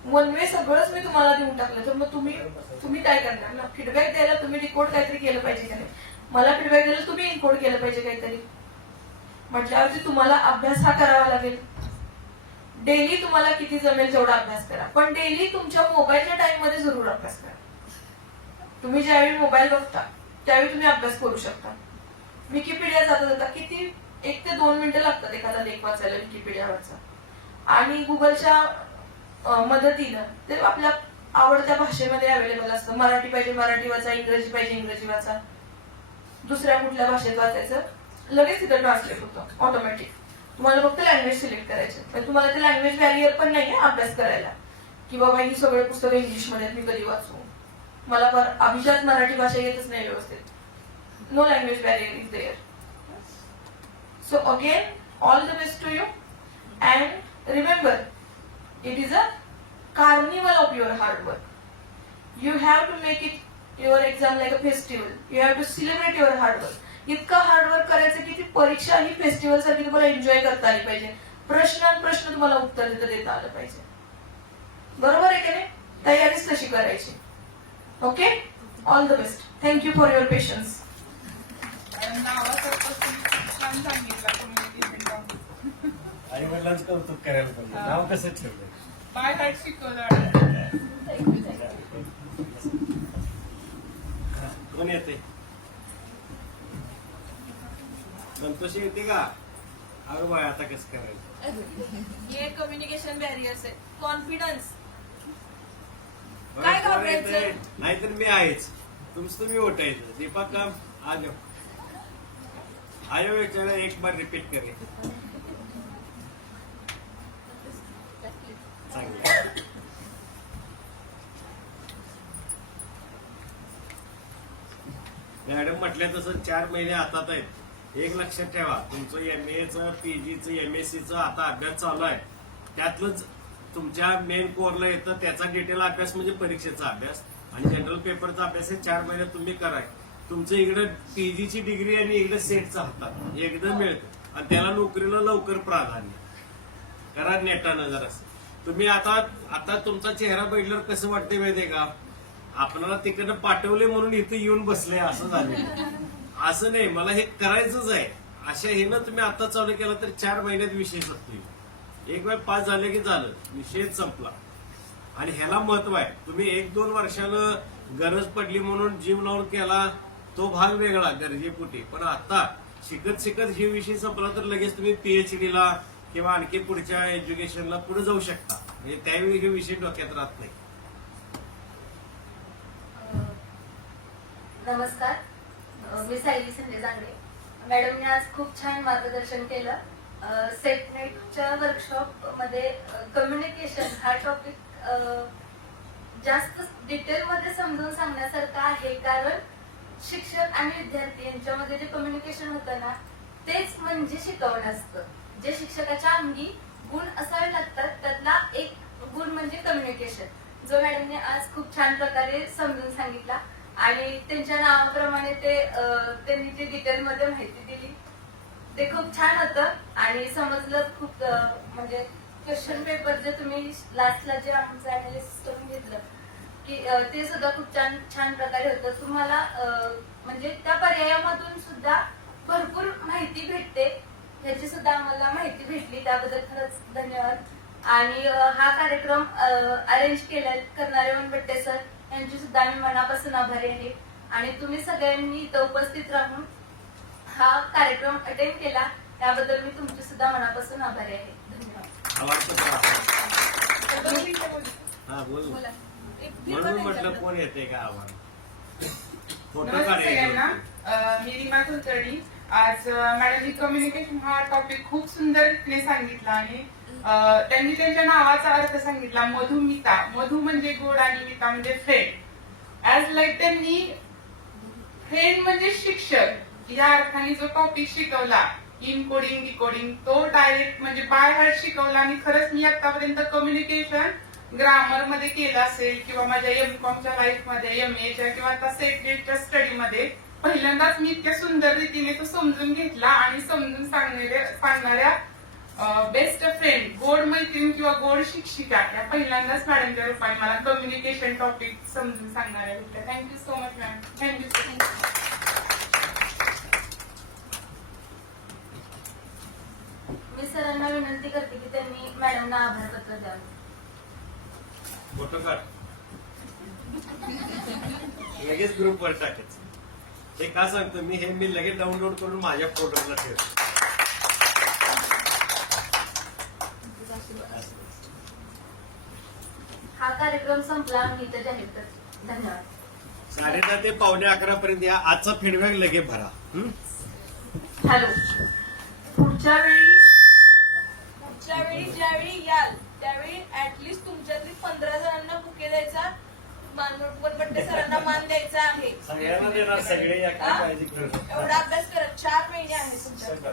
वन वे सगळंच मी तुम्हाला देऊन टाकलं तर मग तुम्ही काय करणार ना. फीडबॅक द्यायला तुम्ही डिकोड काहीतरी केलं पाहिजे का नाही. मला फीडबॅक द्यायला तुम्ही इनकोड केलं पाहिजे काहीतरी. म्हटल्यावरती तुम्हाला अभ्यास हा करावा लागेल. डेली तुम्हाला किती जमेल तेवढा अभ्यास करा, पण डेली तुमच्या मोबाईलच्या टाइम मध्ये जरूर अभ्यास करा. तुम्ही ज्यावेळी मोबाईल बघता त्यावेळी तुम्ही अभ्यास करू शकता. विकिपीडिया जाता जाता किती 1 ते 2 मिनिटं लागतात एखादा लेख वाचायला विकिपीडियावरचा. आणि गुगलच्या मदतीनं ते आपल्या आवडत्या भाषेमध्ये अवेलेबल असतं. मराठी पाहिजे मराठी वाचा, इंग्रजी पाहिजे इंग्रजी वाचा, दुसऱ्या कुठल्या भाषेत वाचायचं लगेच तिथं ट्रान्सलेट होतं ऑटोमॅटिक. तुम्हाला फक्त लँग्वेज सिलेक्ट करायचे. पण तुम्हाला ते लँग्वेज बॅरियर पण नाहीये अभ्यास करायला, की बाबा ही सगळे पुस्तकं इंग्लिशमध्ये मी कधी वाचू, मला अभिजात मराठी भाषा येतच नाही व्यवस्थित. No language barrier is there. So again all the best to you and remember it is a carnival of your hard work. You have to make it your exam like a festival. You have to celebrate your hard work. इतका hard work करायचं की ती परीक्षा ही festival सारखी तुम्हाला enjoy करता आली पाहिजे. प्रश्न तुम्हाला उत्तर देता आलं पाहिजे. बरोबर आहे की नाही. तयारीच तशी करायची. Okay, all the best. Thank you for your patience. छान सांगितलं कम्युनिकेशन. आई वडिलांचं कौतुक करायला पाहिजे. नाव कसं ठेवलंय, बाय हार्ट शिकवलं. कोण येते, संतोषी येते का. अगं बाय आता कसं करायचं. हे कम्युनिकेशन बॅरियर्स आहे. कॉन्फिडन्स काय घाबरायचं. नाहीतर मी आहेच, तुमचं तुम्ही ओटायचं. दीपक काम आयो आयो विचारा एक बार रिपीट करे. मॅडम म्हटल्या तसं 4 महिने हातात आहेत. एक लक्षात ठेवा, तुमचं MA-चं PG-चं MSc-चं आता अभ्यास चालू आहे. त्यातलंच तुमच्या मेन कोरला येतं, त्याचा डिटेल अभ्यास म्हणजे परीक्षेचा अभ्यास आणि जनरल पेपरचा अभ्यास हे 4 महिन्यात तुम्ही कराय. तुमचं इकडे PG-ची डिग्री आणि इकडे सेटचा हातात एकदम मिळतं आणि त्याला नोकरीला लवकर प्राधान्य. करा नेटानं जरासं. तुम्ही आता तुमचा चेहरा बघितल्यावर कसं वाटतंय माहितीये का, आपल्याला तिकडनं पाठवले म्हणून इथे येऊन बसले असं झालं. असं नाही, मला हे करायचंच आहे अशा हे ना तुम्ही आता चालू केलं तर 4 महिन्यात विषय संपतो. एक वेळ पास झाले की झालं, विषय संपला. आणि ह्याला महत्व आहे. तुम्ही 1-2 वर्षानं गरज पडली म्हणून जीव लावून केला तो भाग वेगळा गरजेपोटी, पण आता शिकत शिकत हे विषय संपला तर लगेच तुम्ही PhD-ला किंवा आणखी पुढच्या एज्युकेशनला पुढे जाऊ शकता. म्हणजे त्यावेळी हे विषय डोक्यात राहत नाही. नमस्कार, मी सायली संजय जांगडे. मॅडमने आज खूप छान मार्गदर्शन केलं. सेटनेटच्या वर्कशॉप मध्ये कम्युनिकेशन हा टॉपिक जास्त डिटेल मध्ये समजून सांगण्यासारखा आहे, कारण शिक्षक आणि विद्यार्थी यांच्यामध्ये जे कम्युनिकेशन होतं ना, तेच म्हणजे शिकवणं असतं. जे शिक्षकाच्या अंगी गुण असावे लागतात त्यातला एक गुण म्हणजे कम्युनिकेशन, जो मॅडमने आज खूप छान प्रकारे समजून सांगितला आणि त्यांच्या नावाप्रमाणे त्यांनी जी डिटेल मध्ये माहिती दिली ते खूप छान होतं आणि समजलं खूप म्हणजे क्वेश्चन पेपर जे तुम्ही लास्टला जे आमचं अनालिसिस करून घेतलं की ते सुद्धा खूप छान छान प्रकारे होतं. तुम्हाला म्हणजे त्या पर्यायामधून सुद्धा भरपूर माहिती भेटते, ह्याची सुद्धा आम्हाला माहिती भेटली, त्याबद्दल खरंच धन्यवाद. आणि हा कार्यक्रम अरेंज करणारे बट्टे सर यांची सुद्धा आम्ही मनापासून आभारी आहे. आणि तुम्ही सगळ्यांनी इथं उपस्थित राहून हा कार्यक्रम अटेंड केला त्याबद्दल मी तुमची सुद्धा मनापासून आभारी आहे. धन्यवाद. हा बोल ना. बोला. म्हणून म्हटलं कोण येते का आव्हान फोटो नमस्ते सगळ्यांना. काढायचे. मी रीमा कुलकर्णी. आज मॅडमनी कम्युनिकेशन हा टॉपिक खूप सुंदर रीतीने सांगितला आणि त्यांनी त्यांच्या नावाचा अर्थ सांगितला. मधुमिता, मधु म्हणजे गोड आणि मिता म्हणजे फ्रेंड. ऍज लाईक त्यांनी फ्रेंड म्हणजे शिक्षक या अर्थाने जो टॉपिक शिकवला इनकोडिंग डिकोडिंग तो डायरेक्ट म्हणजे बाय हार्ट शिकवला. आणि खरंच मी आतापर्यंत कम्युनिकेशन ग्रामर मध्ये केलं असेल किंवा माझ्या एमकॉमच्या लाईफ मध्ये एमएच्या किंवा आता सेटच्या स्टडी मध्ये पहिल्यांदाच मी इतक्या सुंदर रीतीने तो समजून घेतला. आणि समजून सांगणाऱ्या बेस्ट फ्रेंड, गोड मैत्रीण किंवा गोड शिक्षिका या पहिल्यांदाच मॅडमच्या रूपाने मला कम्युनिकेशन टॉपिक समजून सांगणाऱ्या भेटल्या. Thank you so much ma'am. Thank you so much. मी सरांना विनंती करते की त्यांनी मॅडमना आभारपत्र द्यावं. फोटो काढ लगेच ग्रुपवर टाकायचं. हे का सांगतो मी, हे मी लगेच डाउनलोड करून माझ्या फोल्डरला ठेवतो. हा कार्यक्रम संपला, मी इथं जाहीर करते. धन्यवाद. 10:30 ते 11:15 पर्यंत या. आजचा फीडबॅक लगेच भरा. हॅलो. पुढच्या वेळी ज्यावेळी याल त्यावेळी ऍटलिस्ट तुमच्यातली 15 जणांना बुके द्यायचा, मानवटवर बट्टे सरांना मान द्यायचा आहे. सगळ्यांना देणार, सगळे या काय काळजी करू नका. एवढा अभ्यास करत 4 महिने आहे तुमच्या.